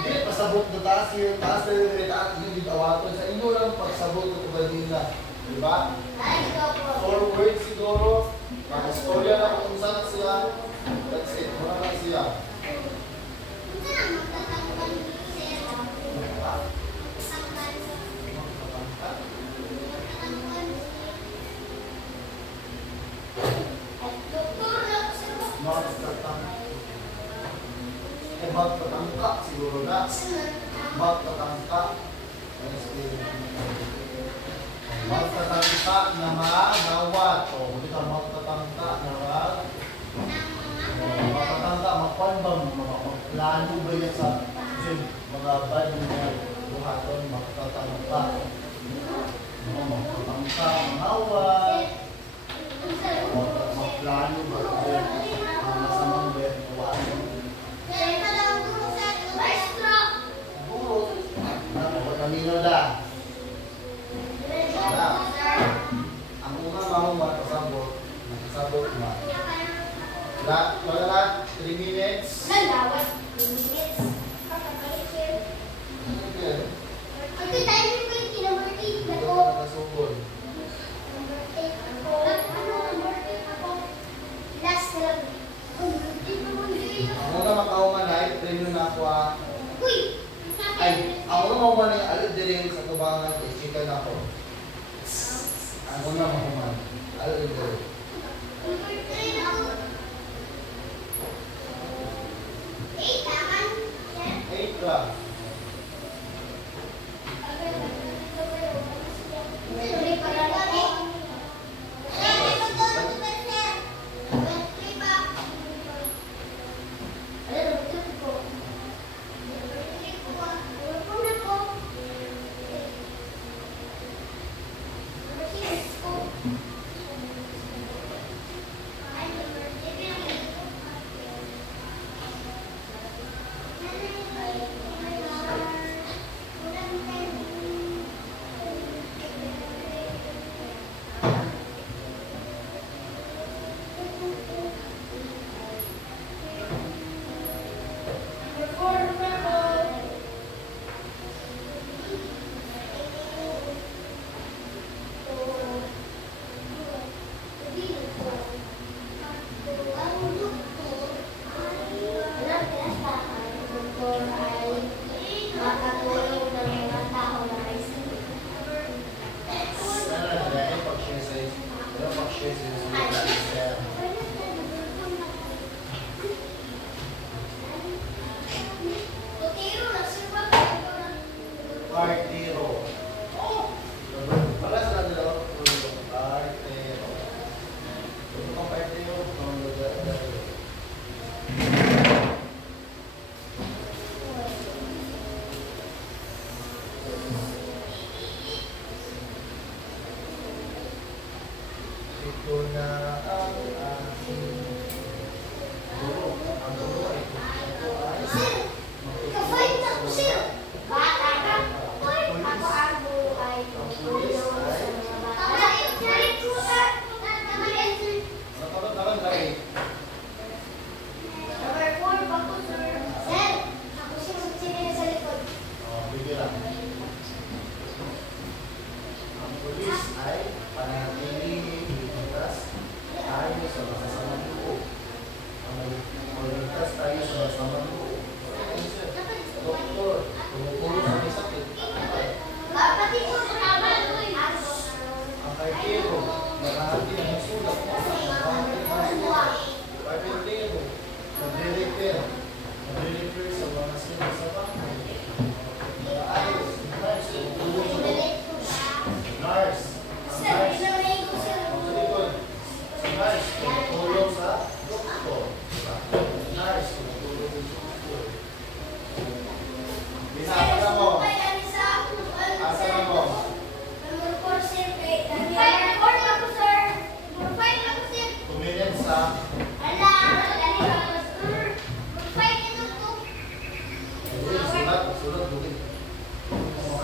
Hindi pasabot na taas yung taas na yung taas yung ditawaton. Sa inyo lang pagsabot ko ba nila. Diba? 4 words siguro. Istorya lang kung saan sila. That's it. Wala lang siya. Magtatangka siguro na. Magtatangka. Magtatangka na magawat. O, hindi ka magtatangka na magtatangka. Magpanbang. Magplano ba yan sa mga bad na buhaton. Magtatangka. Magtatangka. Magawat. Magplano ba yan. Masamang ba yan. Kanino lang. Ang unang mahuman, pasabot. Pasabot na. Wala na, 3 minutes. Nalawat, 3 minutes. Okay, tayo yung pwede, number 8 na ko. Nasugod. Number 8 ako. Ano, number 8 ako? Last na lang. Ang unang makahuman ay, premium na ako ah. Uy! Ay, ang unang mahuman ay alid din sa tubangan kay chicken ako. Ang unang mahuman, alid din. Number 3 na ako. 8 naman. 8 lang. Sulat, bukit.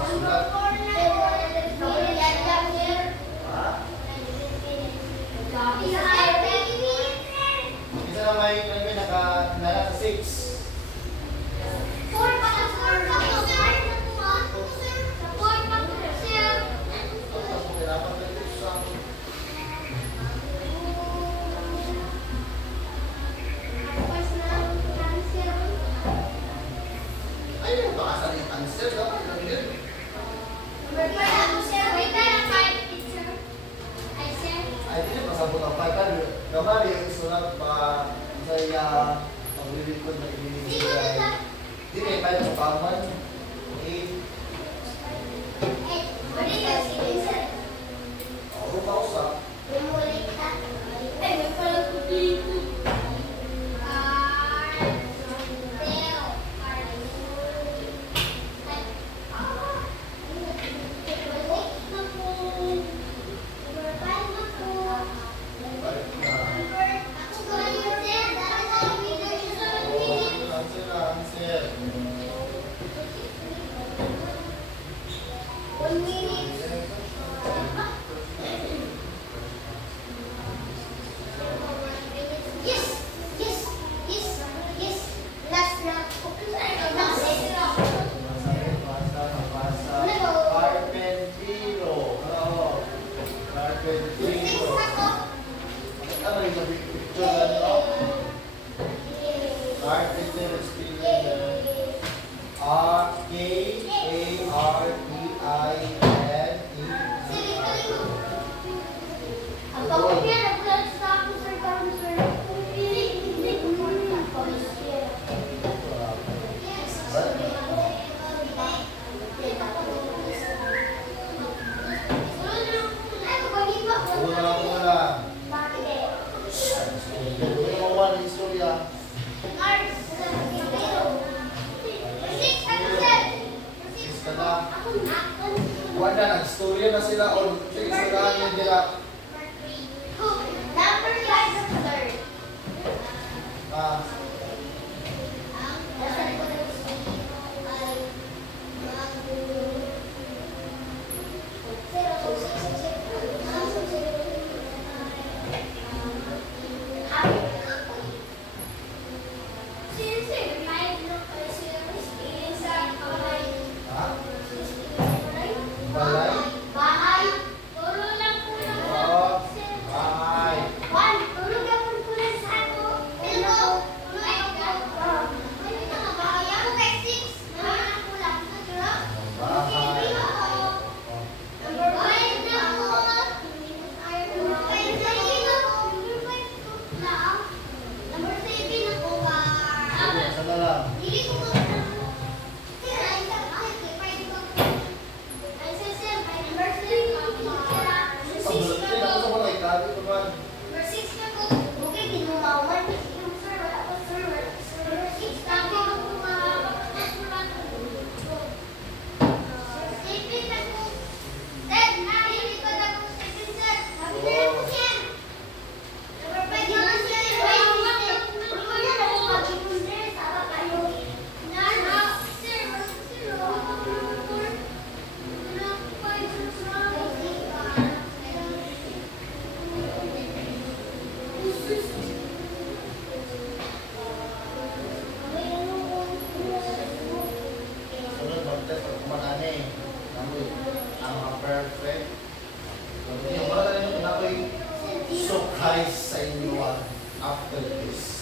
Sulat. Isa na may naka 6. Ayun, baka sa yung answer dapat lang yun. Ay, hindi pasabot ang 500. Gamari yung isulat pa sa paglilikod na ibinibigay. Hindi, kahit sa paman. 8. Ako pa usap. Answer. 1 minute. Yes, yes, yes, yes. Last na. Carpentero. Oo. Carpentero. Ano yung picture na nyo? Carpentero spelling. Wala na, istorya na sila o istorya nila. Surprise sa inyo after this.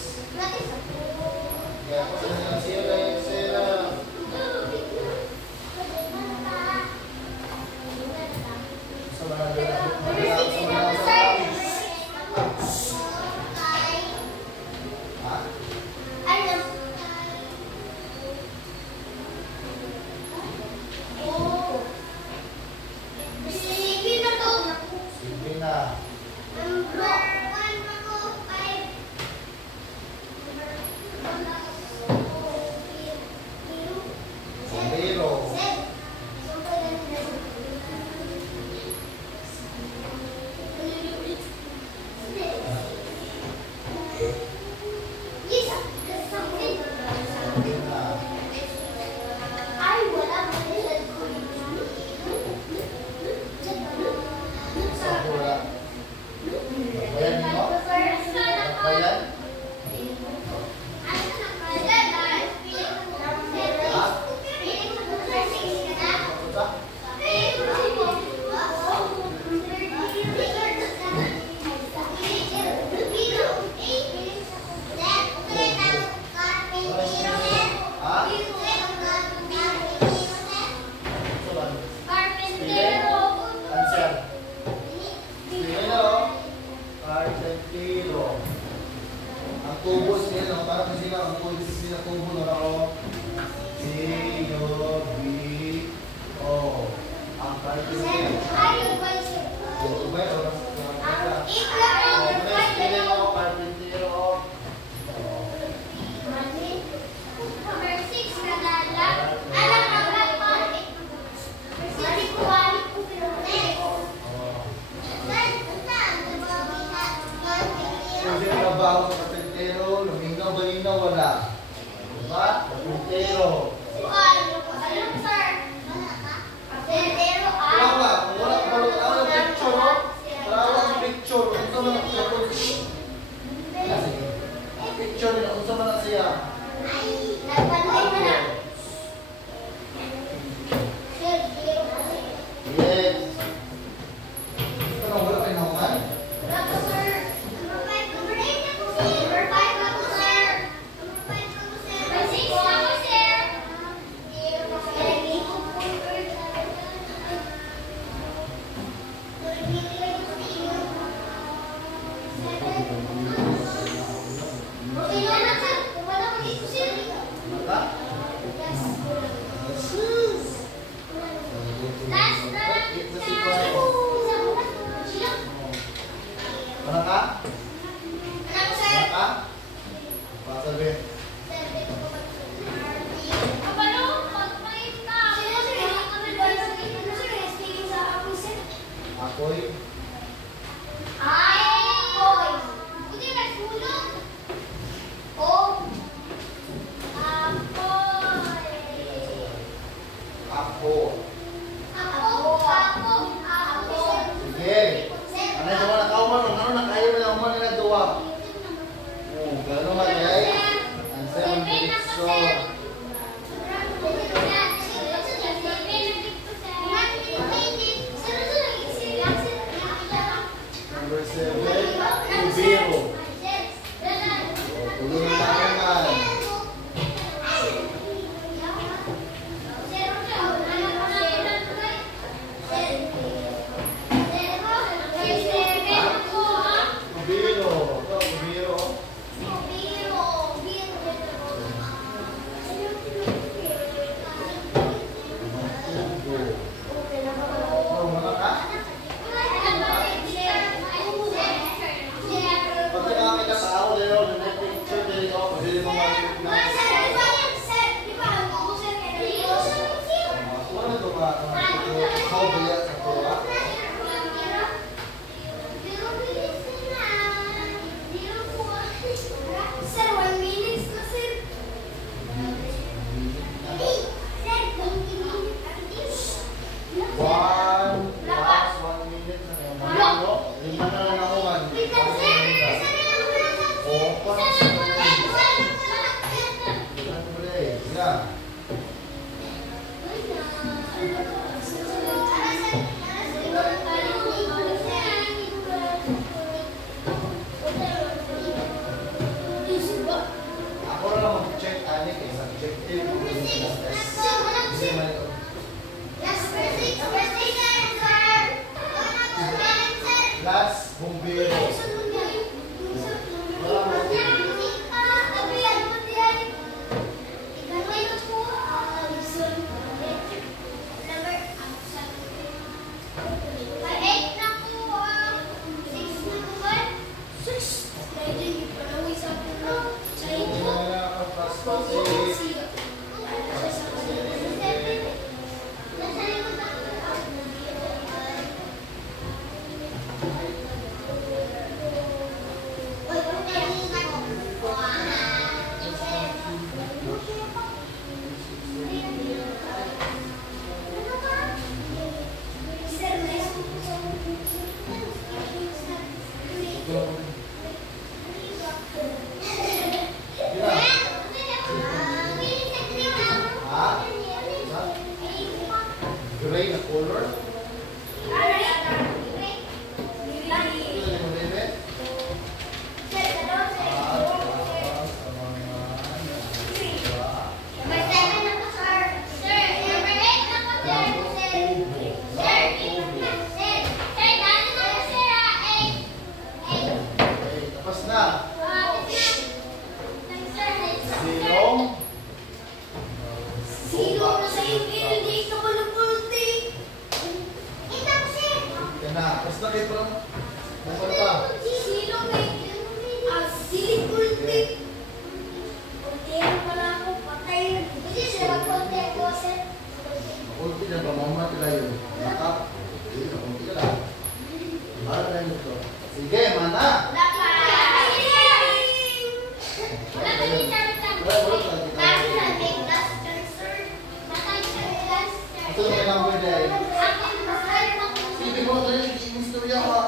tubo sila, no? Parang sila ang tubo sila tubo na ako. C-U-B-O. Ang carpentero. Carpentero. Kung sino trabaho sa carpentero, luminaw-balinaw, wala. Diba? Carpentero. Wala, kung wala ka balot, ano yung picture, no? Wala ang picture, kung sa mga picture nila, kung sa mga siya. Yes. Ito na wala kayo naman. Wala ka? Wala ka? Pasabi. Ako'y ako. Sige. Ano yung mga nakauman? Ano nakayo na nauman nila duwa? Gano'n magay? Ang seven direction. Number 7, Ubero. Tulungan tayo man. Ubero. Ito, Ubero. Oh, mga ka? Pag kami katao, dito, na picture, dito, pwede mo mag-click na. Ano ito ba? How biya sa tuwa? One, last 1 minute na yung mga ano. Lima na lang ako man. Oh, parang sa yeah. Ako na lang mag-check ani kay subjective Hindi man ito. Last, bumbero. Ito na may number dahil. Sige mo, ito yung istorya ka.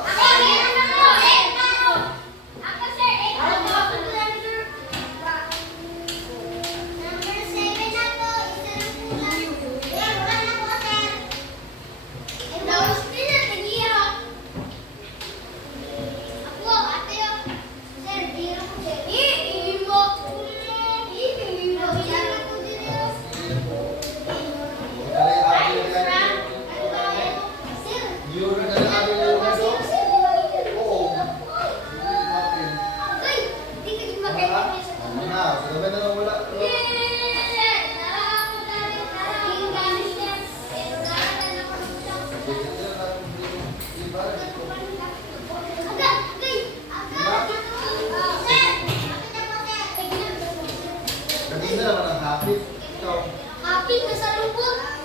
Happy na sa lubot.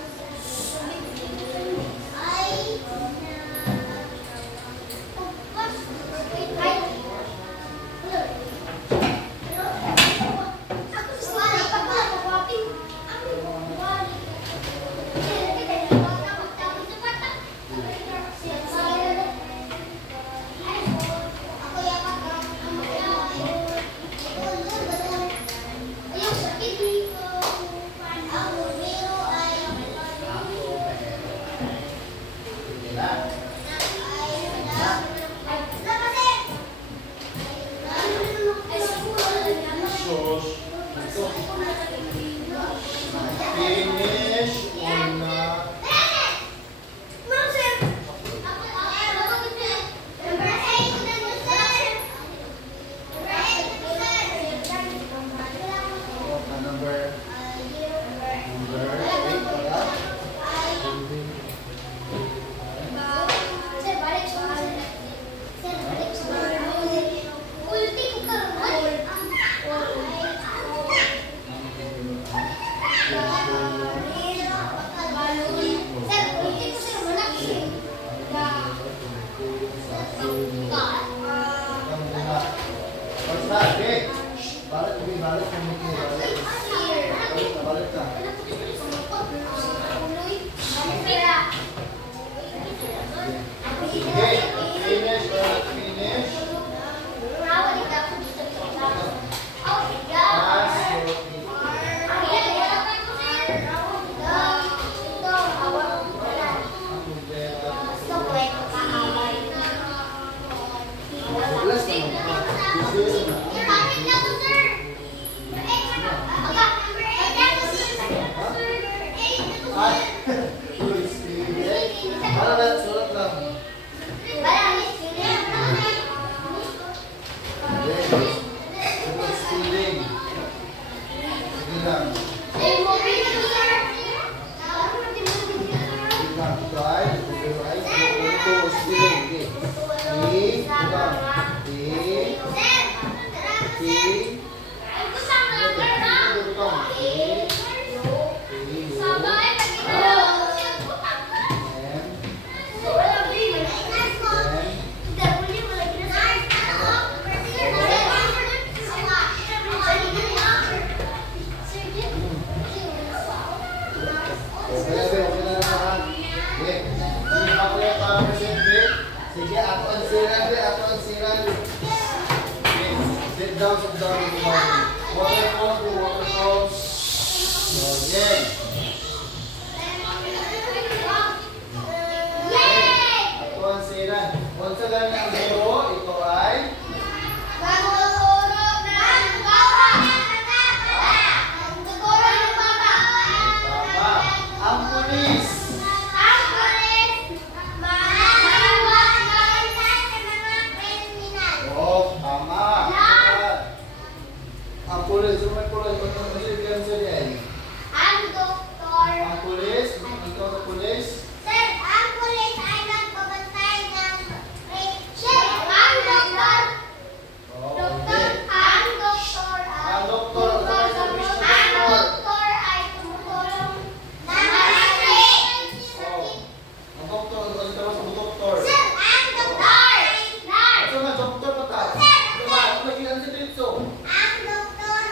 Sige, ako ang siran. Sit down. Waterfall. Again. Ako ang siran. Kung sa lang ang guro, ito ay ang pulis. Oh, tama. Ang pulis, may pulis. Ano yung answer yan? Ang doktor. Ang pulis, ikaw sa pulis. Sir, ang pulis ay nagbabantay ng Sir, ang doktor. Doktor, ang doktor. Ang doktor, Ang doktor ay tumutulong na malasakit. ang doktor, ano tawag sa doktor? Sir, ang doktor. Ito nga, doktor pa ta. Sir, Diba? Ano naging ang dito? ang doktor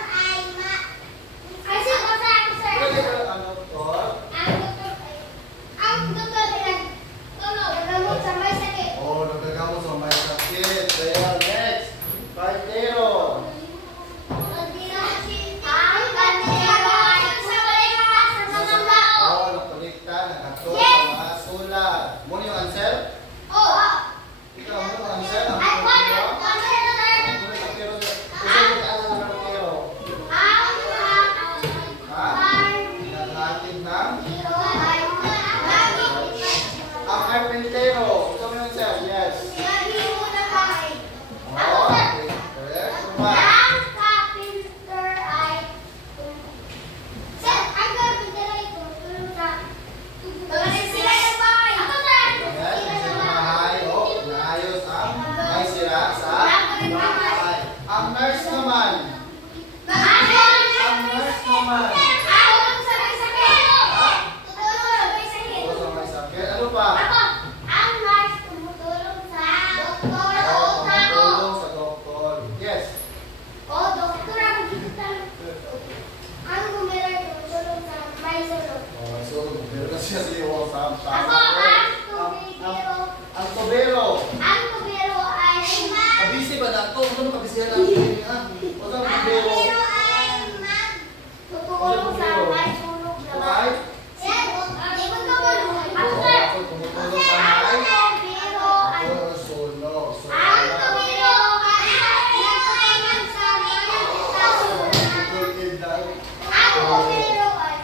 siya sa iyo. Ako ang tubero. Ang tubero. Ang tubero ay Kabisi ba na ito? Ano kabisihan natin? O ang tubero? tutulong sa may sulok na ba? Okay? Yan, di mo tumulong. Ako Oo, sir. ako tumutulong Kasi sa ang may tubero ay sulok. So, ang tubero ay nagpahingan sa mga sulok. Ang tubero ay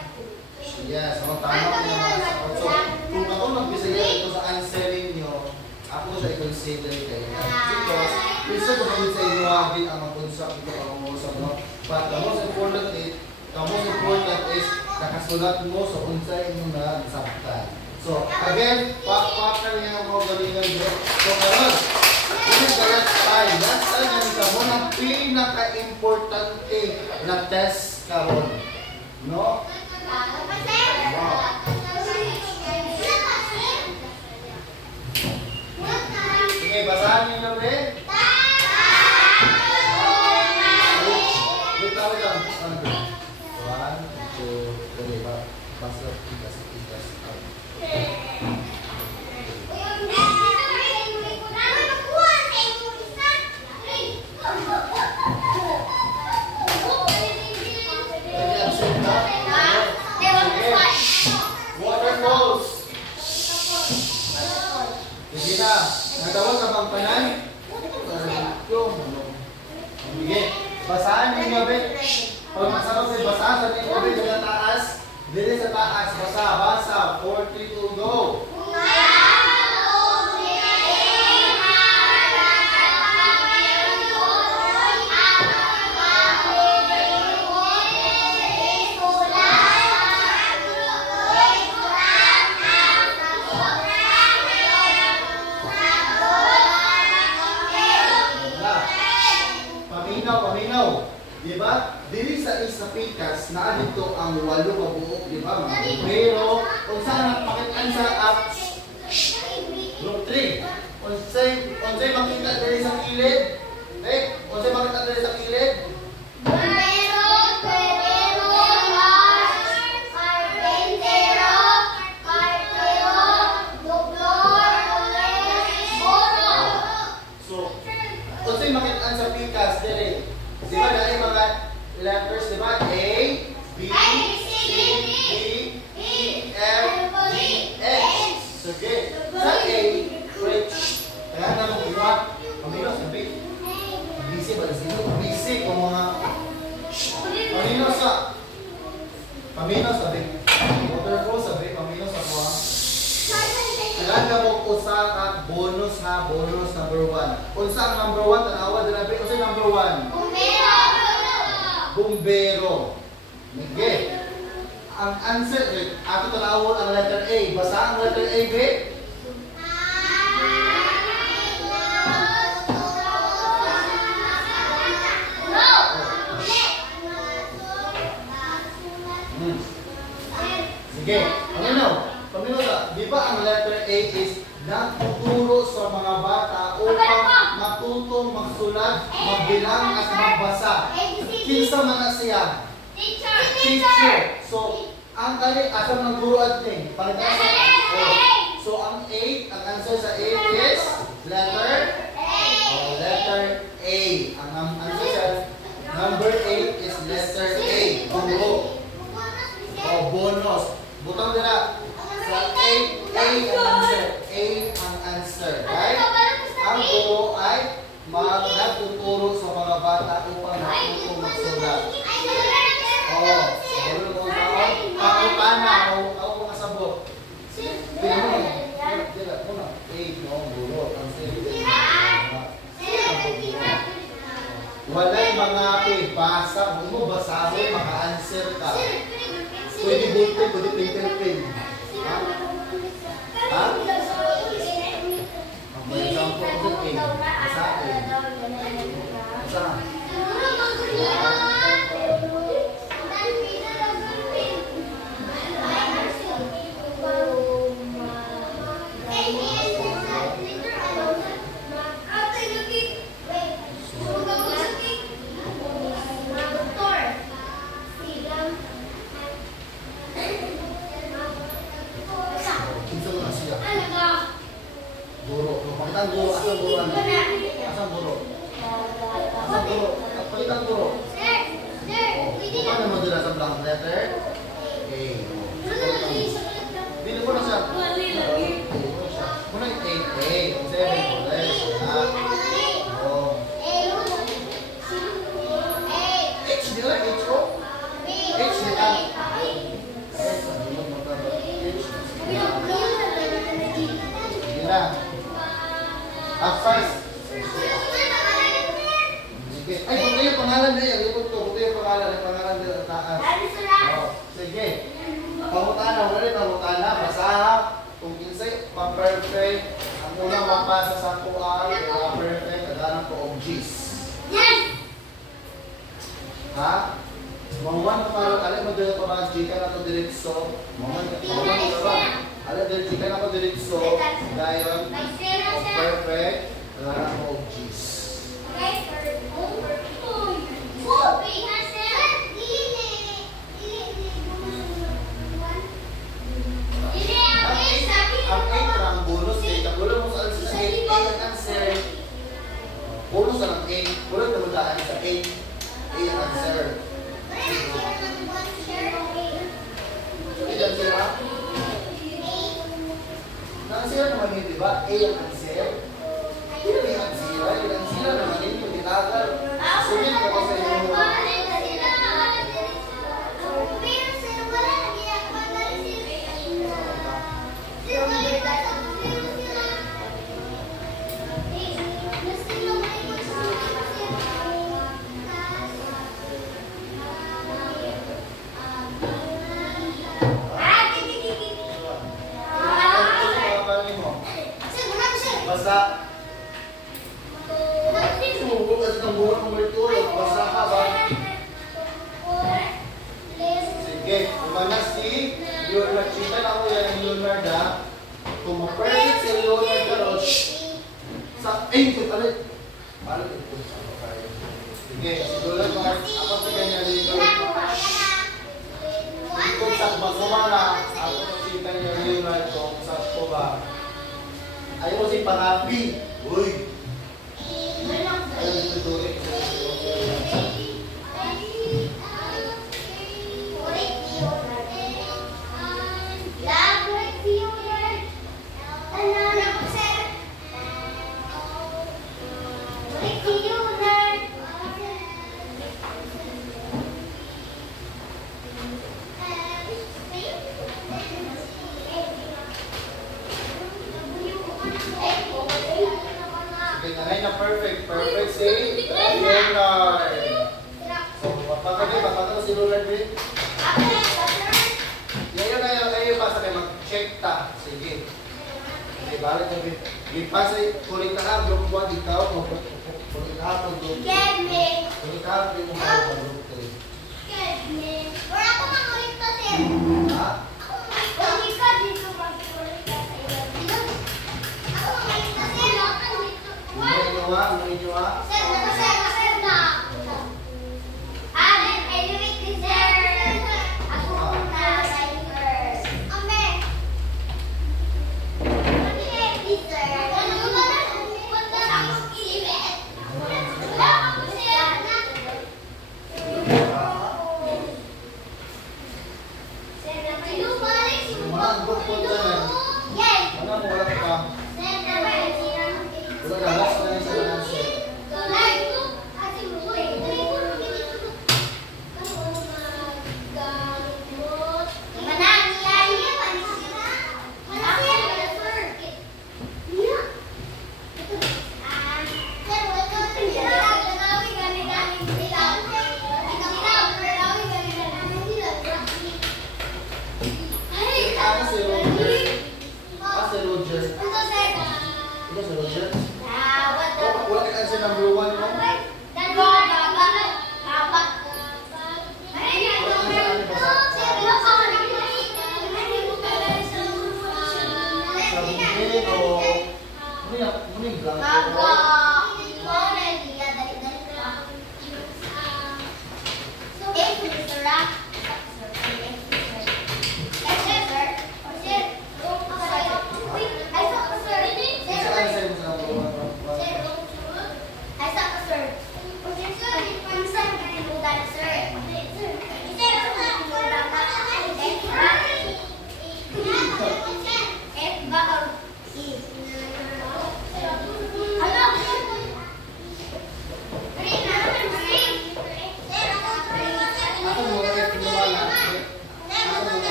yes, ang tama ko naman. So, kung ako magbisaya ito sa answering nyo, ako siya i-consider kayo. Because, gusto ko kami sa inyo agin ang mag-consupt ito ang usap mo. But the most important is nakasulat mo sa unsay mo na nasaktan. So, again, pakpakan niya ang mga galingan nyo. So, karon, yun ang last time. Last time, ganito mo ng pinaka-importante na test karon. No? Sige, basahan niyo na rin. Wait lang. 1, 2, 3. Basta, tigas. Waterfalls. Sige na. Nagtawag ka bang panan? Sige. Basahan niyo nga, Ben. Pag masarap din, basahan sa niyo, Ben, sa taas. Dili sa taas. Basa. 4, 3, 2, go. Paminaw. Diba? Dili sa isa pikas na dito ang 8 ka buok, diba? Pero kung saan napakitaan sa group 3. Unsay makita diri sa kilid? Unsay makita diri sa kilid? So, unsay makitaan sa pikas diri? Diba dahil mga letters, diba? A, B, C, D, E, F, G, H. Sige. Sa A, French. Kaya na mong iwa. Pamino, sabi. Busy ba na sino? Busy kung mga... Pamino, sabi. Waterfall, sabi. Pamino, sa kuha. Kailan ka mo usa ka bonus ha? Bonus number 1. Unsa ang number 1? Tanawa, dinabi. Unsa yung number 1? Bumbero. Sige. Ang answer, ato tanawon ang letter A. Basa ang letter A, be? Sige. Paminaw sa, di ba ang letter A is nagtuturo sa mga bata upang matutong magsulat, magbilang at magbasa. Kinsa man na siya? Teacher. So, ang kali, asam ng guru at ni? So, ang A, ang answer sa A is letter letter A. Ang answer sa number 8 is letter A. Guru. Bonus. Butang dira. Sa A ang answer. Right? Ang guru ay nagtuturo sa mga bata upang matutong magsulat. Siguro kung saan, pakutana, ako mga sabot. Muna, guru. Ang walay mga basa, kung mo basahin, maka-answer ka. Pwede bullpen, pwede paper-pen. Ha? May example ko sa pen. Basahin. Basahin. Asang buruan? Asang buro? Asang buro? Kapalit ang buro. Paano mo dila sa blank letter? A. Bili mo na siya. Muna yung 8A. 7 ulit. Oh. H nila, H o? H nila. S, hindi mo magkakaroon. H. Sige na. First. Sige. Ay, buto yung pangalan na yan. Buto yung pangalan. Yung pangalan na taas. Oh, sige. Pangutana. Wala rin pangutana. Basaha. Kung kinsay, pa-perfect. Ang unang mapasa sa kual, pa-perfect. Kadalang ko og G's. Ha? Mahuman ka parang, alam mo dito pa mga G ka na ito diretso. Mahuman ka ba? Alam dito G ka na ito diretso. Dayon, perfect. Kadalang ko og G's. Ang 8 ang bonus eh. Kagulo mo sa 8 ang answer. Bonus ang 8. Bonus na magdaan sa 8. 8 ang answer. Ilan sila? Nansira naman yun, diba? A ang answer. Ilan yung ansira? Ilan sila naman yun yung tinagal. Sunod ka pa sa inyo. Basta. Sumubok at ng buwan ng mertulog. Basta ka ba? Sige. Kumana si Leonard. Chika na ko yan ang Leonard ha. Kung ma-perfect si Leonard ka ron. Sa 8 ko talit. Paano ito? Sige. Si Leonard. Ako sa kanya Leonard. Kung sa magkumana. Ako sa kanya Leonard. Kung sa ko ba? Ayaw mo si Pangapi. Uy! Ayaw mo si Dore. Nanay na perfect. Perfect si Leonard. So, papagay si Leonard rin. Ngayon pa sa kayo mag-check ta. Sige. Sige, balik na rin. Ipasay, kulit na ha. Group 1, ikaw. Kulit na ha. Kulit na ha. Kulit na ha. Wala ko mga ulit to, sir. Ha? Hindi ka dito mag-ulit ka sa iyo. Ako mga ulit to, sir. Muli nyo ha. Sir, nakasir na. I do it this sir. Ako na sa first. Ame. This sir. Ano ba na? Punta ako iibit. Wala ako sir na.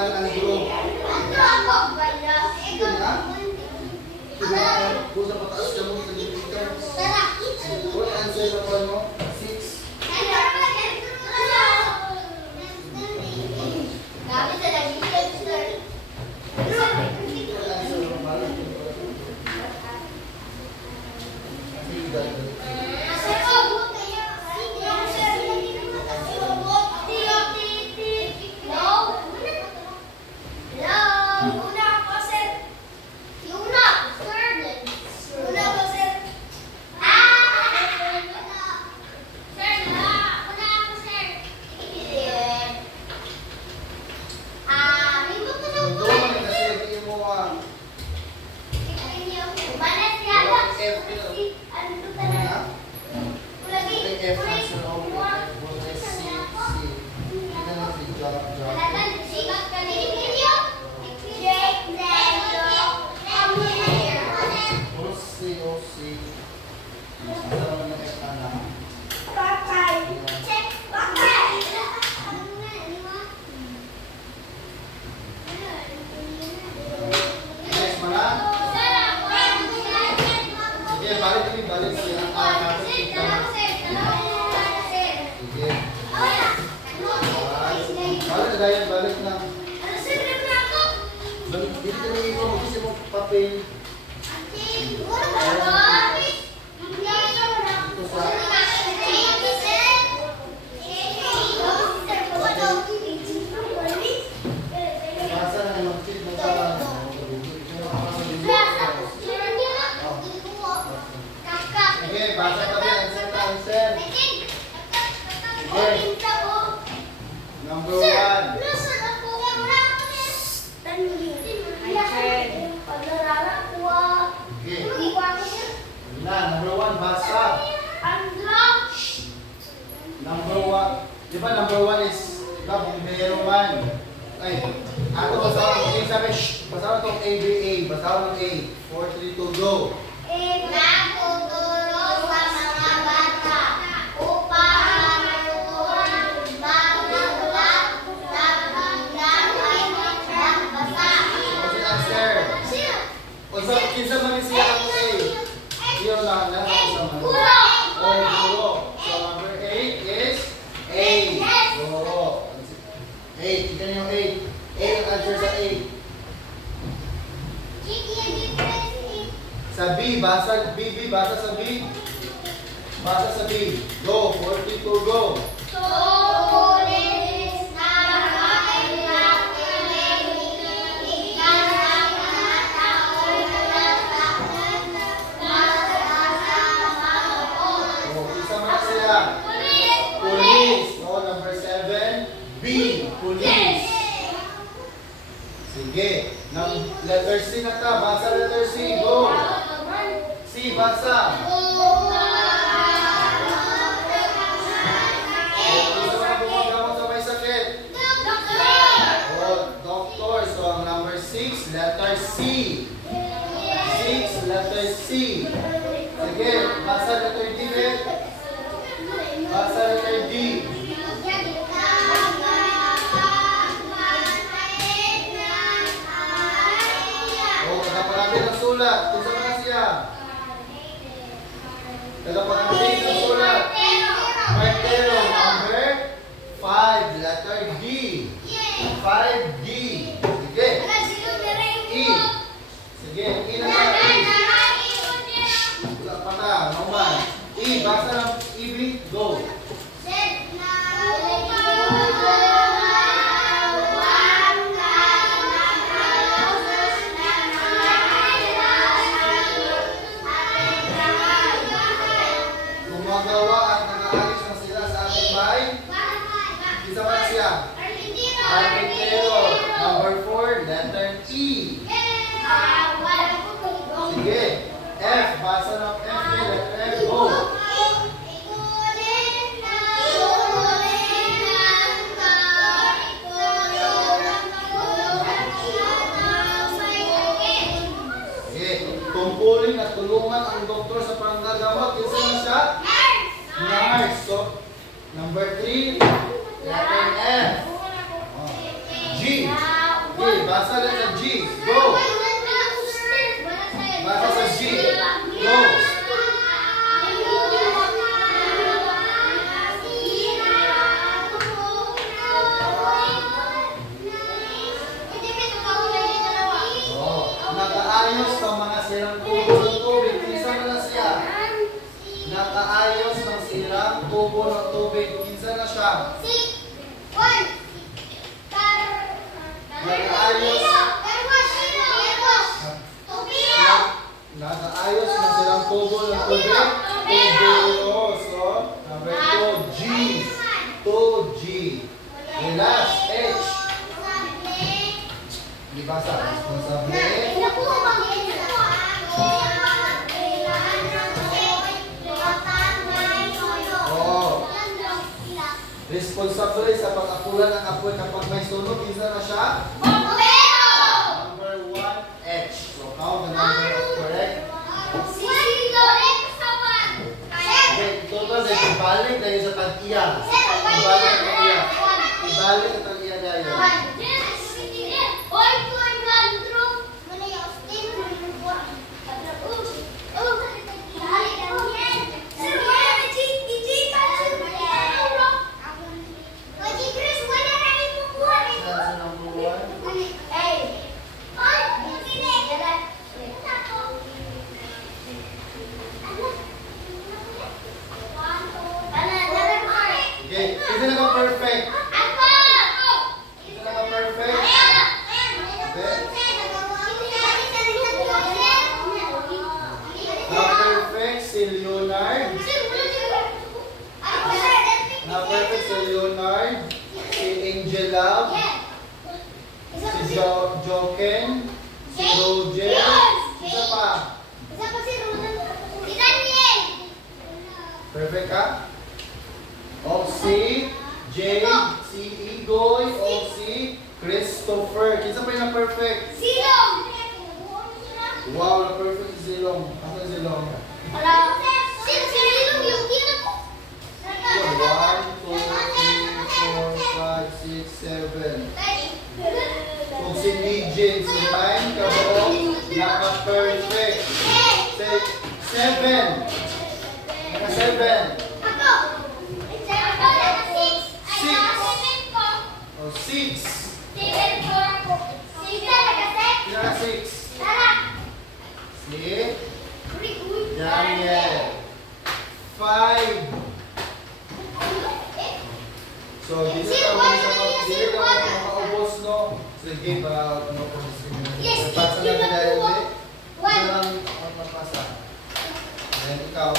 1 ang group. Sige na. Kung sa pataas ka mo, sa gilid ka. What answer sa pa mo? 6. Balik na. Dito ka na ikaw, mag-isip mo papel. Basa na naman, mag-isip mo sa sige, basa pa rin. Answer. Number 1. Number 1, basa. Number 1. Di ba number 1 is, di ba, bumbero man. Ay, ato basahan itong A. Sabi, basahan itong ABA. Basahan ng A. 4, 3, 2, go. Nagtuturo sa mga bata upang matutunan magbasa at magbasa. What's the answer? Unsa kinsa man siya ang A? Iyo na sa man. Oh, guro. So number 8 is A. Guro. 8. Tignan niyo 8. A ang answer sa 8. Sa B, basa B, basa sa B. Basa sa B. Go, 42, go. Police. No, number 7. B. Police. Sige. Letter C na ta. Basa letter C. Go. C. Basa. Isa mga gumagamot sa may sakit. Oh, doctor. So, ang number 6, letter C. 6, letter C. Sige. Basa letter D. Basa letter D. Oh, nagpapagamit ng sulat. Kung saan na siya? Nagpapagamit ng sulat. Martero, number 5, letter D. 5D. Sige. E. Sige, E na natin. Wala pa na, naman. E, basa ng EB, go. Gumagawa at nag-aalis na sila sa ating bahay. Isa pa siya. Arquitero. Number 4, letter E. Sige. F. Basa ng F. Letter F. Go. Sige. Tungkulin at tulungan ang doktor sa panggagamot. Kinsa na siya? Nurse. So, number 3, letter F. G. basa lang sa G. Go! Basa sa G. Go! Oh, nakaayos ng mga sirang tubo ng tubig. Kinsa na siya? Nakaayos ng sirang tubo ng tubig. Kinsa na siya? Nakaayos ng sirang tubo ng tubig. Tubo. So, number 2, G. 2G. The last, H. Di basa. Responsable. Oh. Responsable sa pag-akulan ng apoy kapag may sunog. Kinsa na siya? Number 1, H. So, count the number of correct. Okay, total sa ibalik tayo sa tag-iya. Ibalik ang iya. Ibalik ang tag-iya tayo. Sa number 1. Okay, isa na ka perfect. Isa na ka perfect. Na perfect si Leonard. Na perfect si Leonard. Si Angel Love. Si Joken. Si Roger. Isa pa. Perfect ka? Oxy, Jay, si Igoy, Oxy, Christopher. Kinsa pa yung na-perfect? Wow, na-perfect si Zilong. Ano si Zilong? 1, 2, 3, 4, 5, 6, 7. Kung si DJ, si Mine, kabuo, naka-perfect. Say, 7. Naka-7. O 6. Kina 6. Si Daniel. 5. So, dito ka makaubos, no? Sige, para no po sa pasa na dahil ito lang ang mapasa. Then, ikaw.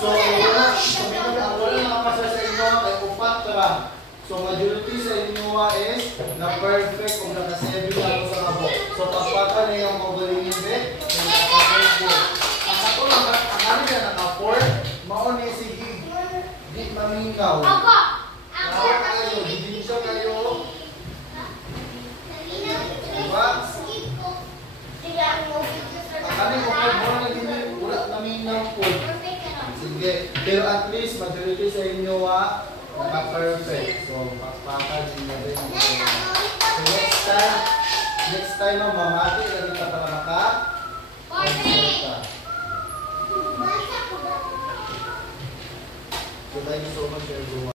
So, wala nakapasa sa inyo ay upat ka. So, majority sa inyo is na perfect kung naka-7 ako sa kabo. So, pagpaka na yung magaling hindi, naka-perfect. Ang ako lang, ang kami na naka-4, mauni sige, di mamingaw. Ako kayo, hindi siya kayo. Diba? Ang kami ko po, muna wala naminaw po. Sige, pero at least majority sa inyo naka-perfect. So, pakpakan ninyo rin. So, next time mamati na rin ka para maka-perfect ka. So, thank you so much everyone.